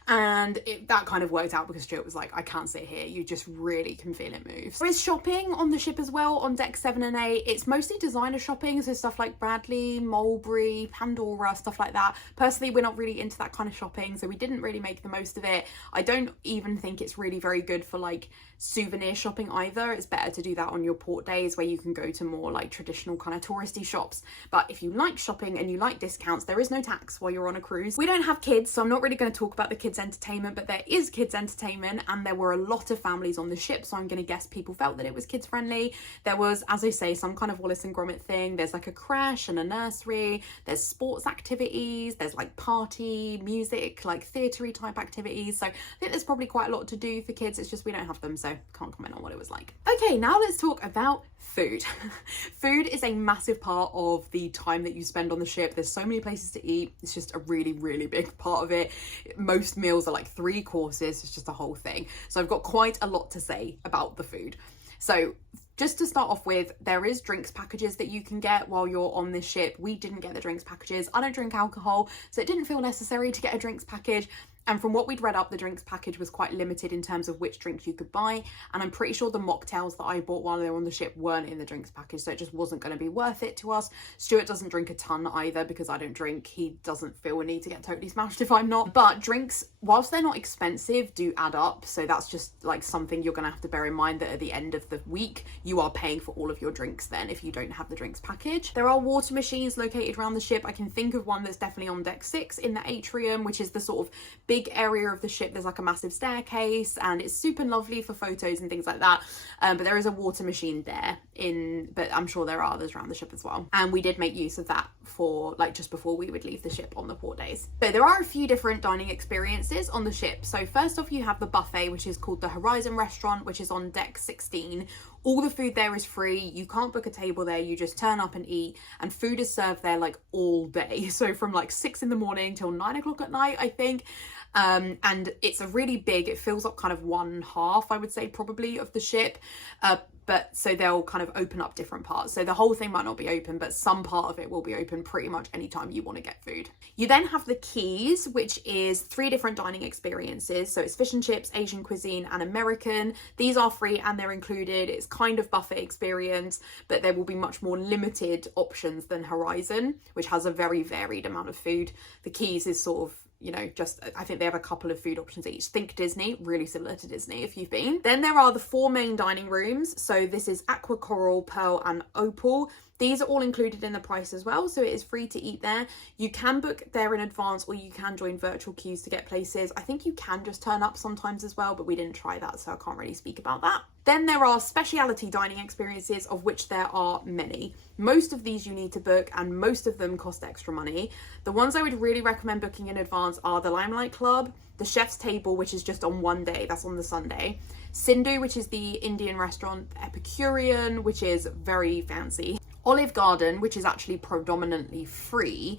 and that kind of worked out because Stuart was like, I can't sit here, you just really can feel it move. There is shopping on the ship as well on deck 7 and 8. It's mostly designer shopping, so stuff like Bradley, Mulberry, Pandora, stuff like that. Personally, we're not really into that kind of shopping, so we didn't really make the most of it. I don't even think it's really very good for like souvenir shopping either. It's better to do that on your port days where you can go to more like traditional kind of touristy shops. But if you like shopping and you like discounts, there is no tax while you're on a cruise. We don't have kids, so I'm not really going to talk about the kids entertainment, but there is kids entertainment, and there were a lot of families on the ship, so I'm going to guess people felt that it was kids friendly. There was, as I say, some kind of Wallace and Gromit thing. There's like a crash and a nursery, there's sports activities, there's like party music, like theatre-y type activities. So I think there's probably quite a lot to do for kids. It's just we don't have them, so can't comment on what it was like. Okay, now let's talk about food. Food is a massive part of the time that you spend on the ship. There's so many places to eat. It's just a really big part of it. Most meals are like 3 courses. It's just a whole thing. So I've got quite a lot to say about the food. So just to start off with, there is drinks packages that you can get while you're on this ship. We didn't get the drinks packages. I don't drink alcohol, so it didn't feel necessary to get a drinks package. And from what we'd read up, the drinks package was quite limited in terms of which drinks you could buy. And I'm pretty sure the mocktails that I bought while they were on the ship weren't in the drinks package, so it just wasn't going to be worth it to us. Stuart doesn't drink a ton either because I don't drink. He doesn't feel a need to get totally smashed if I'm not. But drinks, whilst they're not expensive, do add up. So that's just like something you're going to have to bear in mind, that at the end of the week, you are paying for all of your drinks then if you don't have the drinks package. There are water machines located around the ship. I can think of one that's definitely on deck 6 in the atrium, which is the sort of big area of the ship. There's like a massive staircase, and it's super lovely for photos and things like that. But there is a water machine there but I'm sure there are others around the ship as well. And we did make use of that for like just before we would leave the ship on the port days. So there are a few different dining experiences places on the ship. So first off, you have the buffet, which is called the Horizon Restaurant, which is on deck 16. All the food there is free. You can't book a table there. You just turn up and eat, and food is served there like all day. So from like 6 in the morning till 9 o'clock at night, I think. And it's a really big, it fills up kind of one half, I would say, probably of the ship. But so they'll kind of open up different parts. So the whole thing might not be open, but some part of it will be open pretty much anytime you want to get food. You then have the Quays, which is 3 different dining experiences. So it's fish and chips, Asian cuisine, and American. These are free and they're included. It's kind of buffet experience, but there will be much more limited options than Horizon, which has a very varied amount of food. The Quays is sort of, you know, just, I think they have a couple of food options each. Think Disney, really similar to Disney if you've been. Then there are the 4 main dining rooms. So this is Aqua, Coral, Pearl, and Opal. These are all included in the price as well, so it is free to eat there. You can book there in advance, or you can join virtual queues to get places. I think you can just turn up sometimes as well, but we didn't try that, so I can't really speak about that. Then there are speciality dining experiences, of which there are many. Most of these you need to book, and most of them cost extra money. The ones I would really recommend booking in advance are the Limelight Club, the Chef's Table, which is just on one day, that's on the Sunday, Sindhu, which is the Indian restaurant, Epicurean, which is very fancy, Olive Garden, which is actually predominantly free.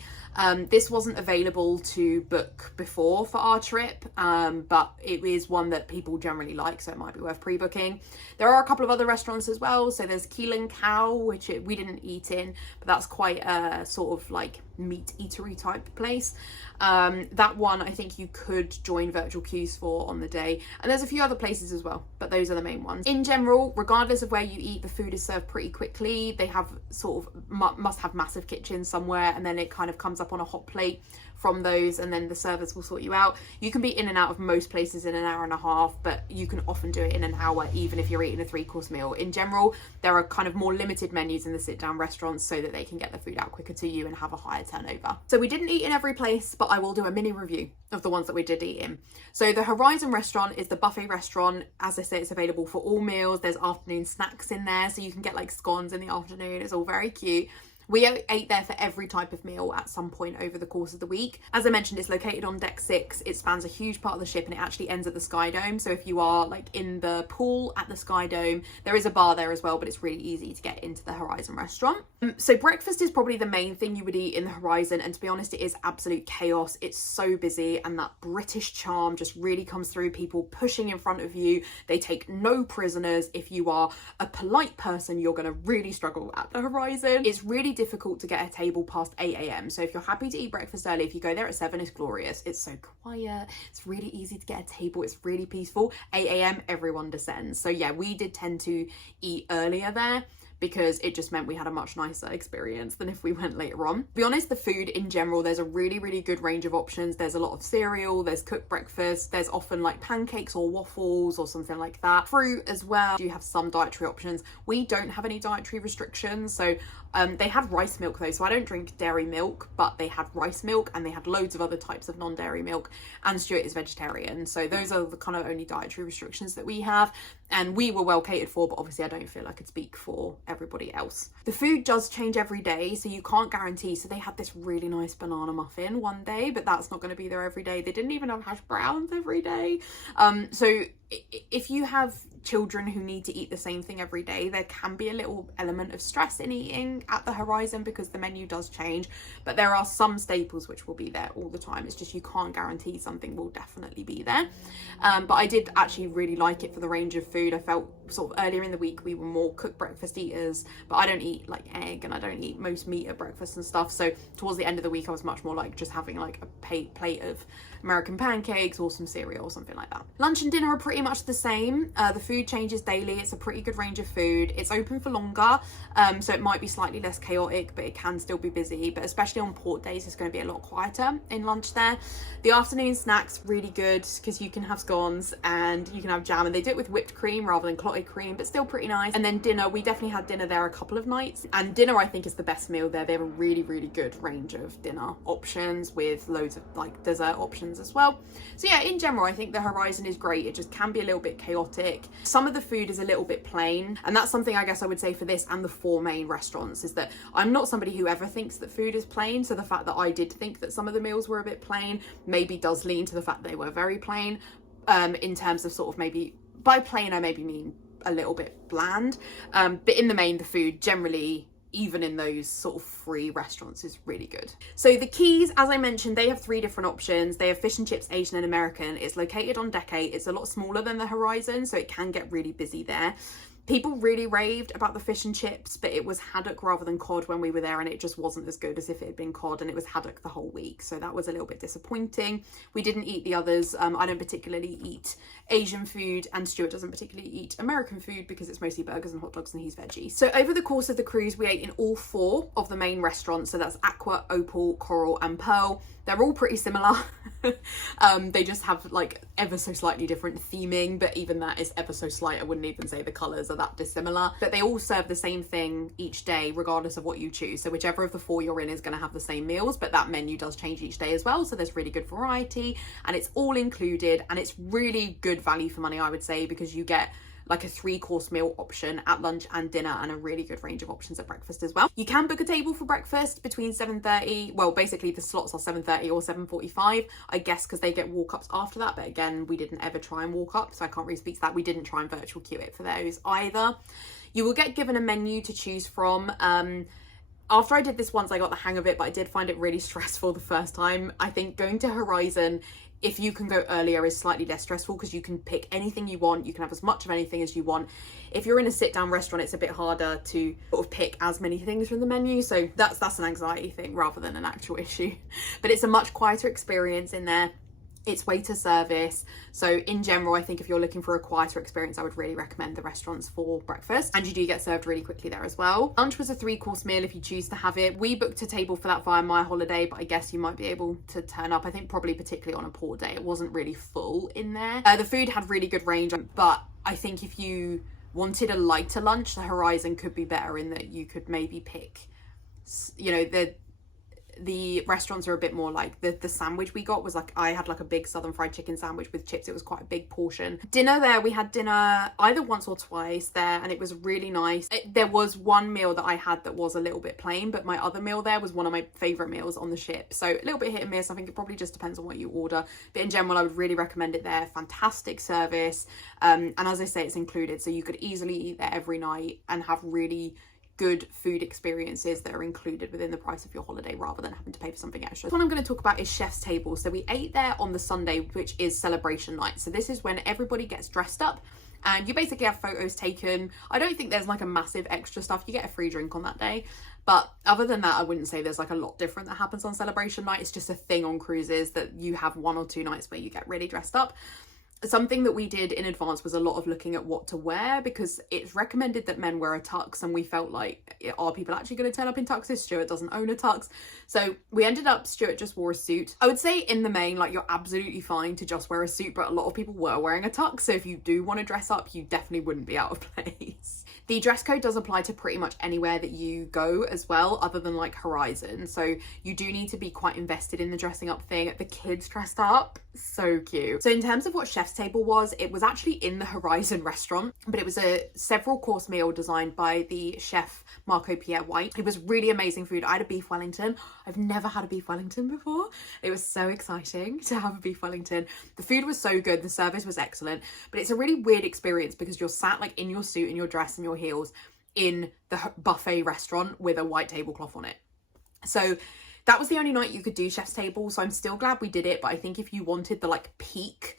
This wasn't available to book before for our trip, but it is one that people generally like, so it might be worth pre-booking. There are a couple of other restaurants as well. So there's Keel and Cow, which we didn't eat in, but that's quite a sort of like meat eatery type place. That one I think you could join virtual queues for on the day, and there's a few other places as well, but those are the main ones. In general, regardless of where you eat, the food is served pretty quickly. They have sort of must have massive kitchens somewhere, and then it kind of comes up on a hot plate from those, and then the servers will sort you out. You can be in and out of most places in an hour and a half, but you can often do it in an hour, even if you're eating a 3-course meal. In general, there are kind of more limited menus in the sit-down restaurants so that they can get the food out quicker to you and have a higher turnover. So we didn't eat in every place, but I will do a mini review of the ones that we did eat in. So the Horizon restaurant is the buffet restaurant. As I say, it's available for all meals. There's afternoon snacks in there, so you can get like scones in the afternoon. It's all very cute. We ate there for every type of meal at some point over the course of the week. As I mentioned, it's located on deck 6. It spans a huge part of the ship, and it actually ends at the Sky Dome. So if you are like in the pool at the Sky Dome, there is a bar there as well, but it's really easy to get into the Horizon restaurant. So breakfast is probably the main thing you would eat in the Horizon, and to be honest, it is absolute chaos. It's so busy, and that British charm just really comes through. People pushing in front of you. They take no prisoners. If you are a polite person, you're going to really struggle at the Horizon. It's really difficult to get a table past 8 a.m. So if you're happy to eat breakfast early, if you go there at 7, it's glorious. It's so quiet. It's really easy to get a table. It's really peaceful. 8 a.m. everyone descends. So yeah, we did tend to eat earlier there, because it just meant we had a much nicer experience than if we went later on. To be honest, the food in general, there's a really, really good range of options. There's a lot of cereal, there's cooked breakfast, there's often like pancakes or waffles or something like that. Fruit as well. You have some dietary options. We don't have any dietary restrictions. So they had rice milk though, so I don't drink dairy milk, but they had rice milk, and they had loads of other types of non-dairy milk, and Stuart is vegetarian. So those are the kind of only dietary restrictions that we have, and we were well catered for, but obviously I don't feel I could speak for everybody else. The food does change every day, so you can't guarantee. So they had this really nice banana muffin one day, but that's not going to be there every day. They didn't even have hash browns every day. So if you have children who need to eat the same thing every day, there can be a little element of stress in eating at the Horizon, because the menu does change, but there are some staples which will be there all the time. It's just you can't guarantee something will definitely be there. But I did actually really like it for the range of food. I felt sort of earlier in the week we were more cooked breakfast eaters, but I don't eat like egg, and I don't eat most meat at breakfast and stuff. So towards the end of the week I was much more like just having like a plate of American pancakes or some cereal or something like that. Lunch and dinner are pretty much the same. The food changes daily. It's a pretty good range of food. It's open for longer, so it might be slightly less chaotic, but it can still be busy. But especially on port days, it's going to be a lot quieter in lunch there. The afternoon snacks, really good, because you can have scones and you can have jam, and they do it with whipped cream rather than clotted cream, but still pretty nice. And then dinner, we definitely had dinner there a couple of nights, and dinner I think is the best meal there. They have a really, really good range of dinner options with loads of like dessert options as well. So yeah, in general, I think the Horizon is great. It just can be a little bit chaotic. Some of the food is a little bit plain, and that's something I guess I would say for this and the 4 main restaurants, is that I'm not somebody who ever thinks that food is plain, so the fact that I did think that some of the meals were a bit plain maybe does lean to the fact that they were very plain, in terms of sort of, maybe by plain I maybe mean a little bit bland, but in the main the food generally, even in those sort of free restaurants, is really good. So the Quays, as I mentioned, they have 3 different options. They have fish and chips, Asian and American. It's located on Deck 8. It's a lot smaller than the Horizon, so it can get really busy there. People really raved about the fish and chips, but it was haddock rather than cod when we were there, and it just wasn't as good as if it had been cod, and it was haddock the whole week, so that was a little bit disappointing. We didn't eat the others. I don't particularly eat Asian food, and Stuart doesn't particularly eat American food because it's mostly burgers and hot dogs and he's veggie. So over the course of the cruise, we ate in all 4 of the main restaurants, so that's Aqua, Opal, Coral and Pearl. They're all pretty similar. They just have like ever so slightly different theming, but even that is ever so slight. I wouldn't even say the colours are that dissimilar, but they all serve the same thing each day regardless of what you choose. So whichever of the 4 you're in is going to have the same meals, but that menu does change each day as well, so there's really good variety, and it's all included, and it's really good value for money, I would say, because you get like a 3-course meal option at lunch and dinner, and a really good range of options at breakfast as well. You can book a table for breakfast between 7:30, well basically the slots are 7:30 or 7:45, I guess, because they get walk-ups after that, but again, we didn't ever try and walk up, so I can't really speak to that. We didn't try and virtual queue it for those either. You will get given a menu to choose from. After I did this once, I got the hang of it, but I did find it really stressful the first time. I think going to Horizon, if you can go earlier, is slightly less stressful because you can pick anything you want. You can have as much of anything as you want. If you're in a sit-down restaurant, it's a bit harder to sort of pick as many things from the menu. So that's an anxiety thing rather than an actual issue. But it's a much quieter experience in there. It's waiter service. So in general, I think if you're looking for a quieter experience, I would really recommend the restaurants for breakfast, and you do get served really quickly there as well. Lunch was a 3-course meal if you choose to have it. We booked a table for that via My Holiday, but I guess you might be able to turn up. I think probably particularly on a poor day, it wasn't really full in there. The food had really good range, but I think if you wanted a lighter lunch, the Horizon could be better in that you could maybe pick, you know, the restaurants are a bit more like the sandwich we got was like, I had like a big southern fried chicken sandwich with chips. It was quite a big portion. Dinner there, we had dinner either once or twice there, and it was really nice. There was one meal that I had that was a little bit plain, but my other meal there was one of my favorite meals on the ship, so a little bit hit and miss. I think it probably just depends on what you order, but in general I would really recommend it there. Fantastic service, and as I say, it's included, so you could easily eat there every night and have really good food experiences that are included within the price of your holiday rather than having to pay for something extra. The one I'm going to talk about is Chef's Table. So we ate there on the Sunday, which is celebration night. So this is when everybody gets dressed up and you basically have photos taken. I don't think there's like a massive extra stuff. You get a free drink on that day, but other than that, I wouldn't say there's like a lot different that happens on celebration night. It's just a thing on cruises that you have 1 or 2 nights where you get really dressed up. Something that we did in advance was a lot of looking at what to wear, because it's recommended that men wear a tux, and we felt like, are people actually going to turn up in tuxes? Stuart doesn't own a tux, so we ended up, Stuart just wore a suit. I would say in the main, like, you're absolutely fine to just wear a suit, but a lot of people were wearing a tux, so if you do want to dress up, you definitely wouldn't be out of place. The dress code does apply to pretty much anywhere that you go as well, other than like Horizon. So you do need to be quite invested in the dressing up thing. The kids dressed up, so cute. So in terms of what Chef's Table was, it was actually in the Horizon restaurant, but it was a several course meal designed by the chef Marco Pierre White. It was really amazing food. I had a beef Wellington. I've never had a beef Wellington before. It was so exciting to have a beef Wellington. The food was so good. The service was excellent, but it's a really weird experience because you're sat like in your suit and your dress and your heels in the buffet restaurant with a white tablecloth on it. So that was the only night you could do Chef's Table, so I'm still glad we did it. But I think if you wanted the like peak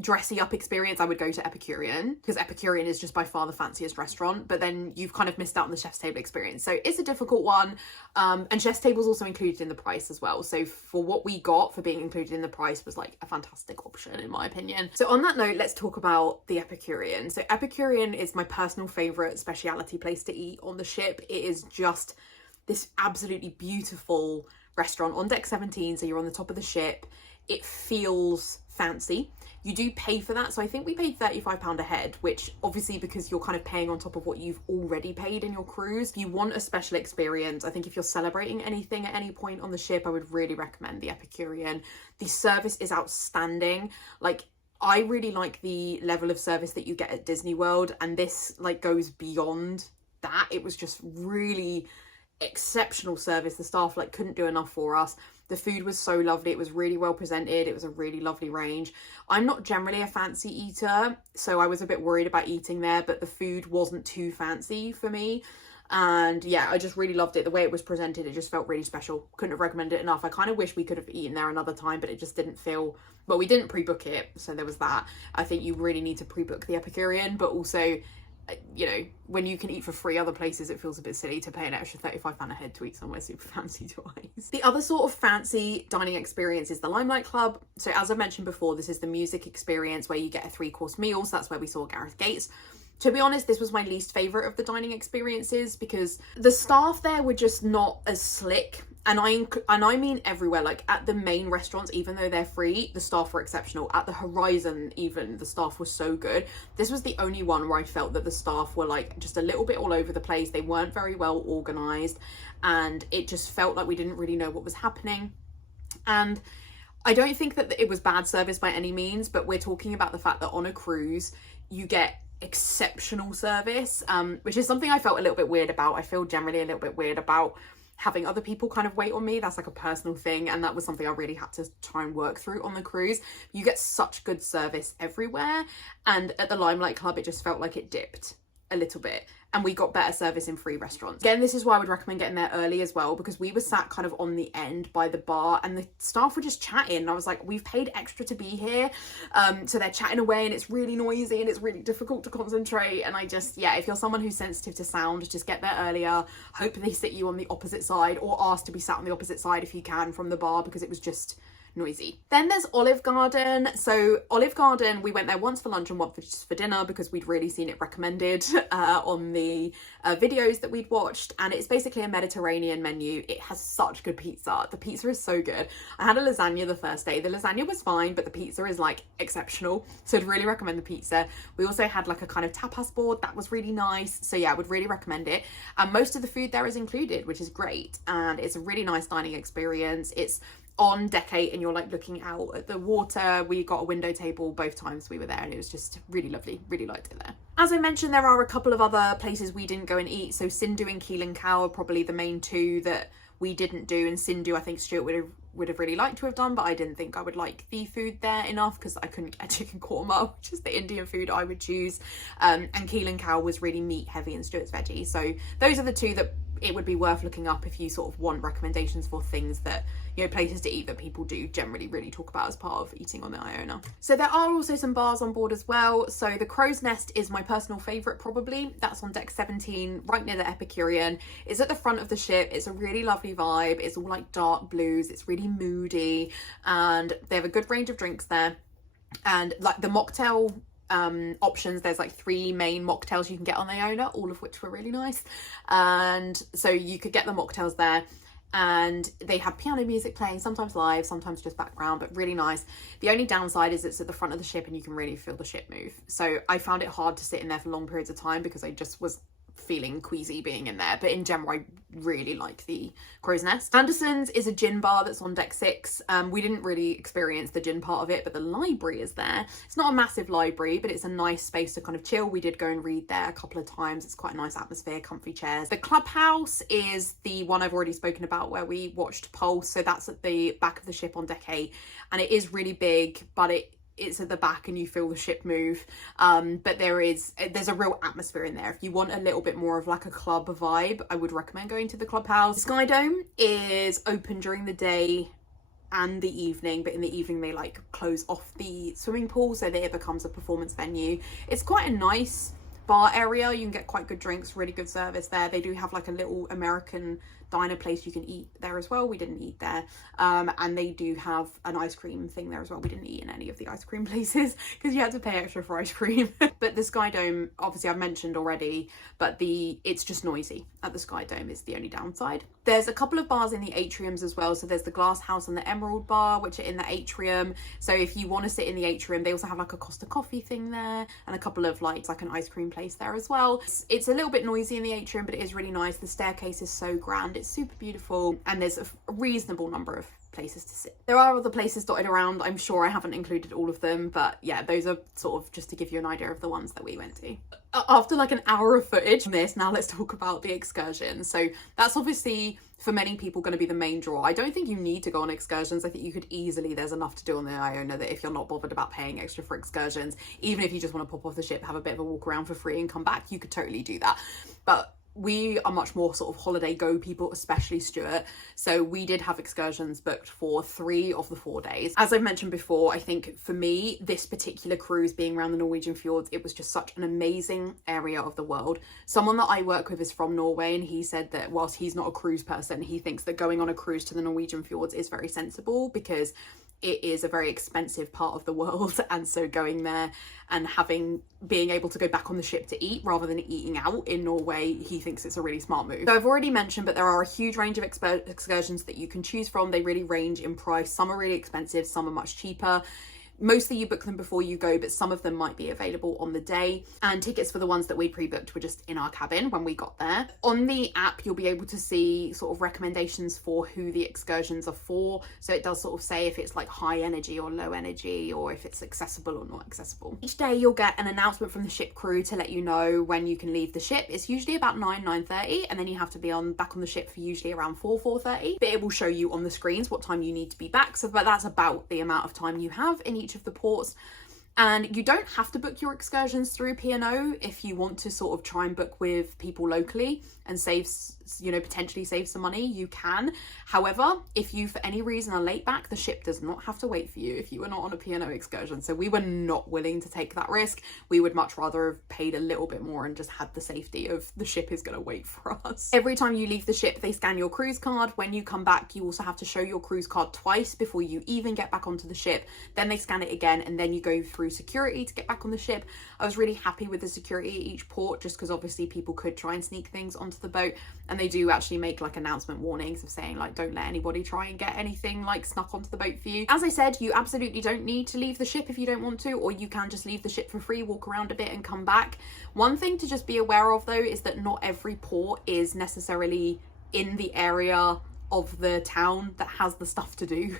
dressy up experience, I would go to Epicurean, because Epicurean is just by far the fanciest restaurant, but then you've kind of missed out on the Chef's Table experience. So it's a difficult one, and Chef's Table is also included in the price as well. So for what we got for being included in the price was like a fantastic option in my opinion. So on that note, let's talk about the Epicurean. So Epicurean is my personal favorite speciality place to eat on the ship. It is just this absolutely beautiful restaurant on deck 17, so you're on the top of the ship. It feels fancy. You do pay for that, so I think we paid £35 a head, which obviously because you're kind of paying on top of what you've already paid in your cruise. If you want a special experience, I think if you're celebrating anything at any point on the ship, I would really recommend the Epicurean. The service is outstanding. Like, I really like the level of service that you get at Disney World, and this like goes beyond that. It was just really exceptional service. The staff like couldn't do enough for us. The food was so lovely. It was really well presented. It was a really lovely range. I'm not generally a fancy eater, so I was a bit worried about eating there, but the food wasn't too fancy for me. And yeah, I just really loved it. The way it was presented, it just felt really special. Couldn't have recommended it enough. I kind of wish we could have eaten there another time, but it just didn't feel, well, we didn't pre-book it, so there was that. I think you really need to pre-book the Epicurean, but also, you know, when you can eat for free other places, it feels a bit silly to pay an extra £35 a head to eat somewhere super fancy twice. The other sort of fancy dining experience is the Limelight Club. So as I mentioned before, this is the music experience where you get a 3-course meal. So that's where we saw Gareth Gates. To be honest, this was my least favourite of the dining experiences because the staff there were just not as slick. And I mean everywhere, like at the main restaurants, even though they're free, the staff were exceptional. At the Horizon, even, the staff was so good. This was the only one where I felt that the staff were like just a little bit all over the place. They weren't very well organised, and it just felt like we didn't really know what was happening. And I don't think that it was bad service by any means, but we're talking about the fact that on a cruise, you get exceptional service, which is something I felt a little bit weird about. I feel generally a little bit weird about having other people kind of wait on me. That's like a personal thing, and that was something I really had to try and work through on the cruise. You get such good service everywhere, and at the Limelight Club it just felt like it dipped a little bit, and we got better service in free restaurants. Again, this is why I would recommend getting there early as well, because we were sat kind of on the end by the bar and the staff were just chatting, and I was like, we've paid extra to be here, so they're chatting away and it's really noisy and it's really difficult to concentrate. And I just, yeah, if you're someone who's sensitive to sound, just get there earlier. Hope they sit you on the opposite side, or ask to be sat on the opposite side if you can from the bar, because it was just noisy. Then there's Olive Garden. So Olive Garden, we went there once for lunch and once for dinner because we'd really seen it recommended on the videos that we'd watched, and it's basically a Mediterranean menu. It has such good pizza. The pizza is so good. I had a lasagna the first day. The lasagna was fine, but the pizza is like exceptional, so I'd really recommend the pizza. We also had like a kind of tapas board that was really nice, so yeah, I would really recommend it. And most of the food there is included, which is great, and it's a really nice dining experience. It's on deck 8 and you're like looking out at the water. We got a window table both times we were there, and it was just really lovely. Really liked it there. As I mentioned, there are a couple of other places we didn't go and eat. So Sindhu and Keelan Cow are probably the main two that we didn't do, and Sindhu I think Stuart would have really liked to have done, but I didn't think I would like the food there enough because I couldn't get chicken korma, which is the Indian food I would choose, and Keelan Cow was really meat heavy and Stuart's veggie. So those are the two that it would be worth looking up if you sort of want recommendations for things that, you know, places to eat that people do generally really talk about as part of eating on the Iona. So there are also some bars on board as well. So the Crow's Nest is my personal favourite probably. That's on deck 17, right near the Epicurean. It's at the front of the ship. It's a really lovely vibe. It's all like dark blues. It's really moody, and they have a good range of drinks there. And like the mocktail options, there's like 3 main mocktails you can get on the Iona, all of which were really nice, and so you could get the mocktails there, and they have piano music playing, sometimes live, sometimes just background, but really nice. The only downside is it's at the front of the ship and you can really feel the ship move, so I found it hard to sit in there for long periods of time because I just was feeling queasy being in there. But in general, I really like the Crow's Nest. Anderson's is a gin bar that's on deck 6. We didn't really experience the gin part of it, but the library is there. It's not a massive library, but it's a nice space to kind of chill. We did go and read there a couple of times. It's quite a nice atmosphere, comfy chairs. The clubhouse is the one I've already spoken about where we watched Pulse. So that's at the back of the ship on deck 8, and it is really big, but it's at the back and you feel the ship move, but there's a real atmosphere in there. If you want a little bit more of like a club vibe, I would recommend going to the clubhouse. Sky Dome is open during the day and the evening, but in the evening they like close off the swimming pool so that it becomes a performance venue. It's quite a nice bar area. You can get quite good drinks, really good service there. They do have like a little American diner place you can eat there as well. We didn't eat there, and they do have an ice cream thing there as well. We didn't eat in any of the ice cream places because you had to pay extra for ice cream. But the Sky Dome, obviously I've mentioned already, but it's just noisy at the Sky Dome is the only downside. There's a couple of bars in the atriums as well. So there's the Glass House and the Emerald Bar, which are in the atrium. So if you want to sit in the atrium, they also have like a Costa Coffee thing there, and a couple of like an ice cream place there as well. It's a little bit noisy in the atrium, but it is really nice. The staircase is so grand. It's super beautiful, and there's a reasonable number of places to sit. There are other places dotted around. I'm sure I haven't included all of them, but yeah, those are sort of just to give you an idea of the ones that we went to. After like an hour of footage from this, now let's talk about the excursions. So that's obviously for many people going to be the main draw. I don't think you need to go on excursions. I think you could easily, there's enough to do on the Iona that if you're not bothered about paying extra for excursions, even if you just want to pop off the ship, have a bit of a walk around for free and come back, you could totally do that. But we are much more sort of holiday go people, especially Stuart. So we did have excursions booked for 3 of the 4 days. As I've mentioned before, I think for me, this particular cruise being around the Norwegian fjords, it was just such an amazing area of the world. Someone that I work with is from Norway, and he said that whilst he's not a cruise person, he thinks that going on a cruise to the Norwegian fjords is very sensible because it is a very expensive part of the world, and so going there and being able to go back on the ship to eat rather than eating out in Norway, he thinks it's a really smart move. So I've already mentioned, but there are a huge range of excursions that you can choose from. They really range in price. Some are really expensive, some are much cheaper. Mostly you book them before you go, but some of them might be available on the day. And tickets for the ones that we pre-booked were just in our cabin when we got there. On the app, you'll be able to see sort of recommendations for who the excursions are for. So it does sort of say if it's like high energy or low energy, or if it's accessible or not accessible. Each day you'll get an announcement from the ship crew to let you know when you can leave the ship. It's usually about 9:30, and then you have to be back on the ship for usually around 4:30. But it will show you on the screens what time you need to be back. So but that's about the amount of time you have in each of the ports. And you don't have to book your excursions through P&O if you want to sort of try and book with people locally and save, you know, potentially save some money, you can. However, if you for any reason are late back, the ship does not have to wait for you if you are not on a P&O excursion. So we were not willing to take that risk. We would much rather have paid a little bit more and just had the safety of the ship is going to wait for us. Every time you leave the ship, they scan your cruise card. When you come back, you also have to show your cruise card twice before you even get back onto the ship. Then they scan it again, and then you go through security to get back on the ship. I was really happy with the security at each port, just because obviously people could try and sneak things onto the boat, and they do actually make like announcement warnings of saying like don't let anybody try and get anything like snuck onto the boat for you. As I said, you absolutely don't need to leave the ship if you don't want to, or you can just leave the ship for free, walk around a bit and come back. One thing to just be aware of though is that not every port is necessarily in the area of the town that has the stuff to do,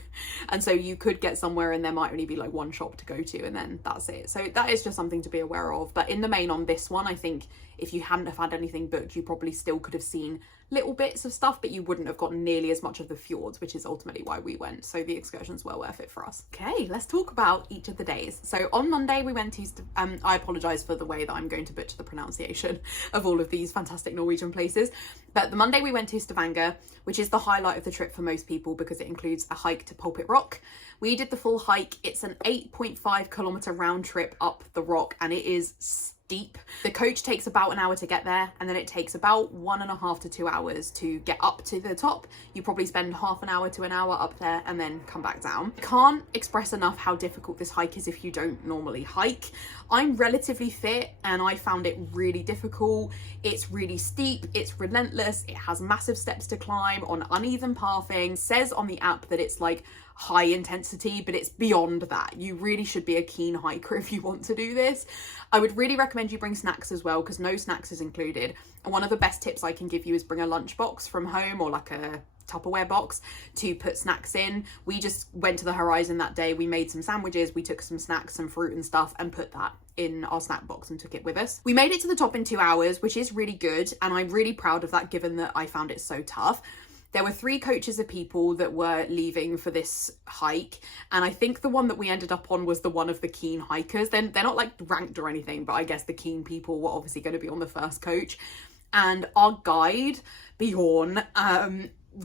and so you could get somewhere and there might only be like one shop to go to and then that's it. So that is just something to be aware of. But in the main on this one, I think if you hadn't have had anything booked, you probably still could have seen little bits of stuff, but you wouldn't have gotten nearly as much of the fjords, which is ultimately why we went. So the excursions were worth it for us. Okay, let's talk about each of the days. So on Monday we went to I apologize for the way that I'm going to butcher the pronunciation of all of these fantastic Norwegian places, but the Monday we went to Stavanger, which is the highlight of the trip for most people because it includes a hike to Pulpit Rock. We did the full hike. It's an 8.5 kilometer round trip up the rock, and it is steep. The coach takes about an hour to get there, and then it takes about 1.5 to 2 hours to get up to the top. You probably spend half an hour to an hour up there and then come back down. I can't express enough how difficult this hike is if you don't normally hike. I'm relatively fit and I found it really difficult. It's really steep, it's relentless, it has massive steps to climb on uneven pathing. It says on the app that it's like high intensity, but it's beyond that. You really should be a keen hiker if you want to do this. I would really recommend you bring snacks as well, because no snacks is included. And one of the best tips I can give you is bring a lunchbox from home or like a Tupperware box to put snacks in. We just went to the Horizon that day, we made some sandwiches, we took some snacks, some fruit and stuff, and put that in our snack box and took it with us. We made it to the top in 2 hours, which is really good, and I'm really proud of that given that I found it so tough. There were 3 coaches of people that were leaving for this hike, and I think the one that we ended up on was the one of the keen hikers. They're not like ranked or anything, but I guess the keen people were obviously going to be on the first coach. And our guide, Bjorn,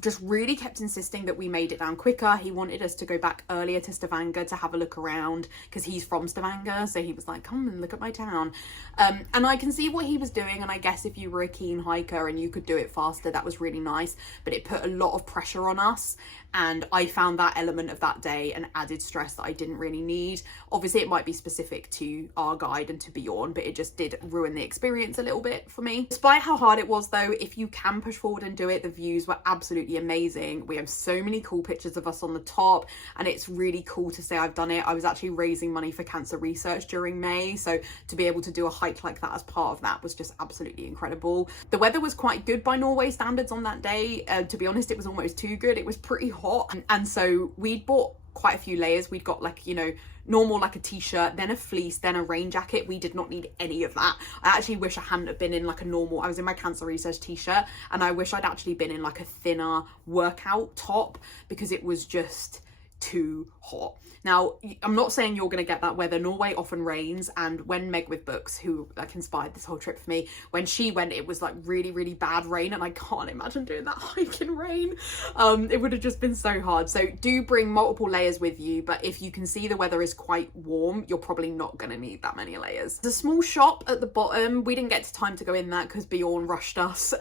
just really kept insisting that we made it down quicker. He wanted us to go back earlier to Stavanger to have a look around because he's from Stavanger, so he was like, come and look at my town. And I can see what he was doing, and I guess if you were a keen hiker and you could do it faster, that was really nice, but it put a lot of pressure on us, and I found that element of that day an added stress that I didn't really need. Obviously it might be specific to our guide and to Bjorn, but it just did ruin the experience a little bit for me. Despite how hard it was though, if you can push forward and do it, the views were absolutely absolutely amazing. We have so many cool pictures of us on the top, and it's really cool to say I've done it. I was actually raising money for cancer research during May, so to be able to do a hike like that as part of that was just absolutely incredible. The weather was quite good by Norway standards on that day. To be honest, it was almost too good. It was pretty hot, and so we'd bought quite a few layers. We'd got like, you know, normal like a t-shirt, then a fleece, then a rain jacket. We did not need any of that. I actually wish I hadn't have been in like a normal, I was in my cancer research t-shirt, and I wish I'd actually been in like a thinner workout top because it was just too hot. Now, I'm not saying you're going to get that weather. Norway often rains, and when Meg with Books, who like inspired this whole trip for me, when she went, it was like really, really bad rain, and I can't imagine doing that hike in rain. It would have just been so hard. So do bring multiple layers with you, but if you can see the weather is quite warm, you're probably not going to need that many layers. There's a small shop at the bottom. We didn't get time to go in that because Bjorn rushed us.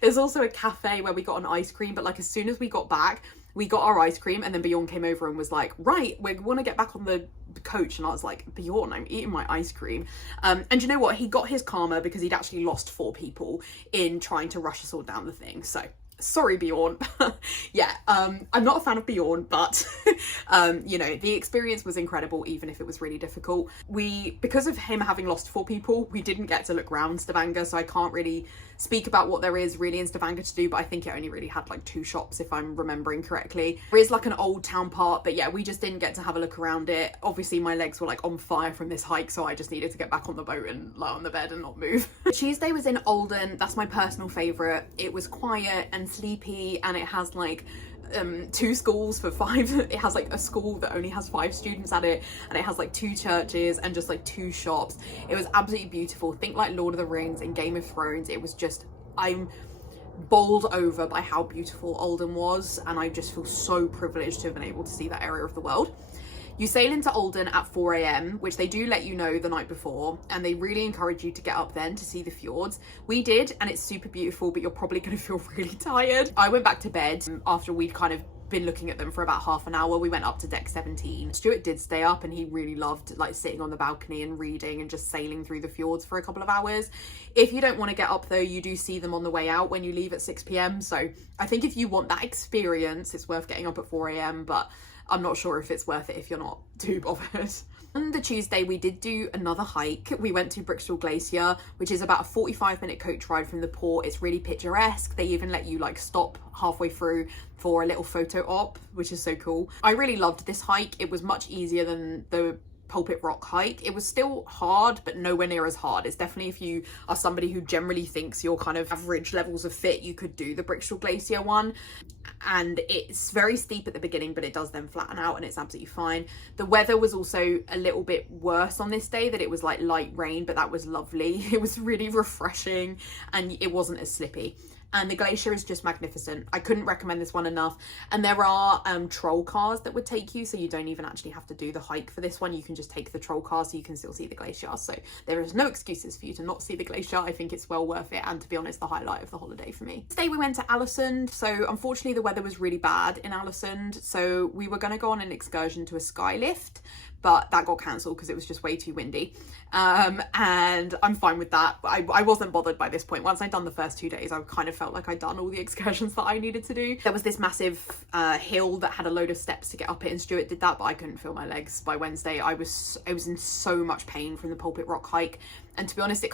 There's also a cafe where we got an ice cream, but like as soon as we got back, we got our ice cream, and then Bjorn came over and was like, right, we want to get back on the coach. And I was like, Bjorn, I'm eating my ice cream. And you know what? He got his karma because he'd actually lost 4 people in trying to rush us all down the thing. So sorry, Bjorn. Yeah, I'm not a fan of Bjorn, but you know, the experience was incredible, even if it was really difficult. Because of him having lost 4 people, we didn't get to look around Stavanger, so I can't really speak about what there is really in Stavanger to do, but I think it only really had like 2 shops if I'm remembering correctly. There is like an old town part, but yeah, we just didn't get to have a look around it. Obviously my legs were like on fire from this hike, so I just needed to get back on the boat and lie on the bed and not move. Tuesday was in Olden. That's my personal favourite. It was quiet and sleepy, and it has like 2 schools for 5. It has like a school that only has 5 students at it, and it has like 2 churches and just like 2 shops. It was absolutely beautiful. Think like Lord of the Rings and Game of Thrones. It was just, I'm bowled over by how beautiful Olden was, and I just feel so privileged to have been able to see that area of the world. You sail into Olden at 4 AM, which they do let you know the night before, and they really encourage you to get up then to see the fjords. We did, and it's super beautiful, but you're probably going to feel really tired. I went back to bed after we'd kind of been looking at them for about half an hour. We went up to deck 17. Stuart did stay up, and he really loved like sitting on the balcony and reading and just sailing through the fjords for a couple of hours. If you don't want to get up though, you do see them on the way out when you leave at 6 PM. So I think if you want that experience, it's worth getting up at 4 AM, but I'm not sure if it's worth it if you're not too bothered. On the Tuesday, we did do another hike. We went to Brixton Glacier, which is about a 45-minute coach ride from the port. It's really picturesque. They even let you like stop halfway through for a little photo op, which is so cool. I really loved this hike. It was much easier than the Pulpit Rock hike. It was still hard, but nowhere near as hard. It's definitely, if you are somebody who generally thinks you're kind of average levels of fit, you could do the Brixton Glacier one. And it's very steep at the beginning, but it does then flatten out, and it's absolutely fine. The weather was also a little bit worse on this day, that it was like light rain, but that was lovely. It was really refreshing, and it wasn't as slippy. And the glacier is just magnificent. I couldn't recommend this one enough. And there are troll cars that would take you, so you don't even actually have to do the hike for this one. You can just take the troll car, so you can still see the glacier. So there is no excuses for you to not see the glacier. I think it's well worth it, and to be honest, the highlight of the holiday for me. Today we went to Alesund. So unfortunately the weather was really bad in Alesund, so we were going to go on an excursion to a sky lift, but that got cancelled because it was just way too windy. And I'm fine with that. I wasn't bothered by this point. Once I'd done the first 2 days, I kind of felt like I'd done all the excursions that I needed to do. There was this massive hill that had a load of steps to get up it, and Stuart did that, but I couldn't feel my legs by Wednesday. I was in so much pain from the Pulpit Rock hike, and to be honest,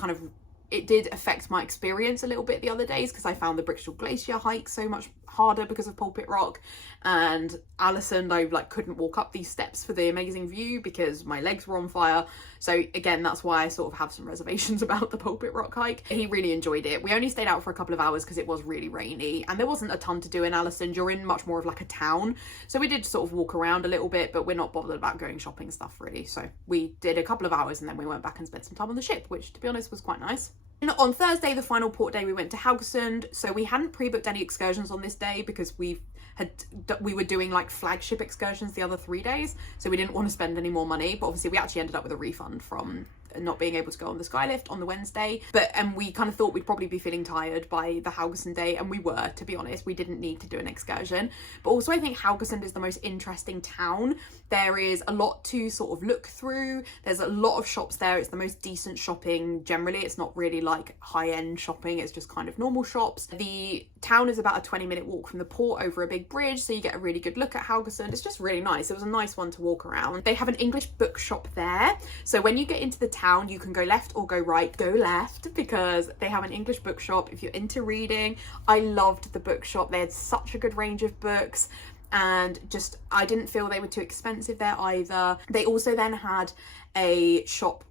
it did affect my experience a little bit the other days, because I found the Brixton Glacier hike so much harder because of Pulpit Rock, and Alesund I like couldn't walk up these steps for the amazing view because my legs were on fire. So again, that's why I sort of have some reservations about the Pulpit Rock hike. He really enjoyed it. We only stayed out for a couple of hours because it was really rainy, and there wasn't a ton to do in Alesund. You're in much more of like a town, so we did sort of walk around a little bit, but we're not bothered about going shopping stuff really. So we did a couple of hours, and then we went back and spent some time on the ship, which to be honest was quite nice. And on Thursday, the final port day, we went to Haugesund. So we hadn't pre-booked any excursions on this day because we were doing like flagship excursions the other 3 days, so we didn't want to spend any more money. But obviously we actually ended up with a refund from not being able to go on the skylift on the Wednesday, and we kind of thought we'd probably be feeling tired by the Haugesund day, and we were, to be honest. We didn't need to do an excursion, but also I think Haugesund is the most interesting town. There is a lot to sort of look through. There's a lot of shops there. It's the most decent shopping generally. It's not really like high-end shopping, it's just kind of normal shops. The town is about a 20-minute walk from the port over a big bridge, so you get a really good look at Haugesund. It's just really nice. It was a nice one to walk around. They have an English bookshop there, so when you get into the town you can go left or go right. Go left because they have an English bookshop if you're into reading. I loved the bookshop. They had such a good range of books, and just I didn't feel they were too expensive there either. They also then had a shop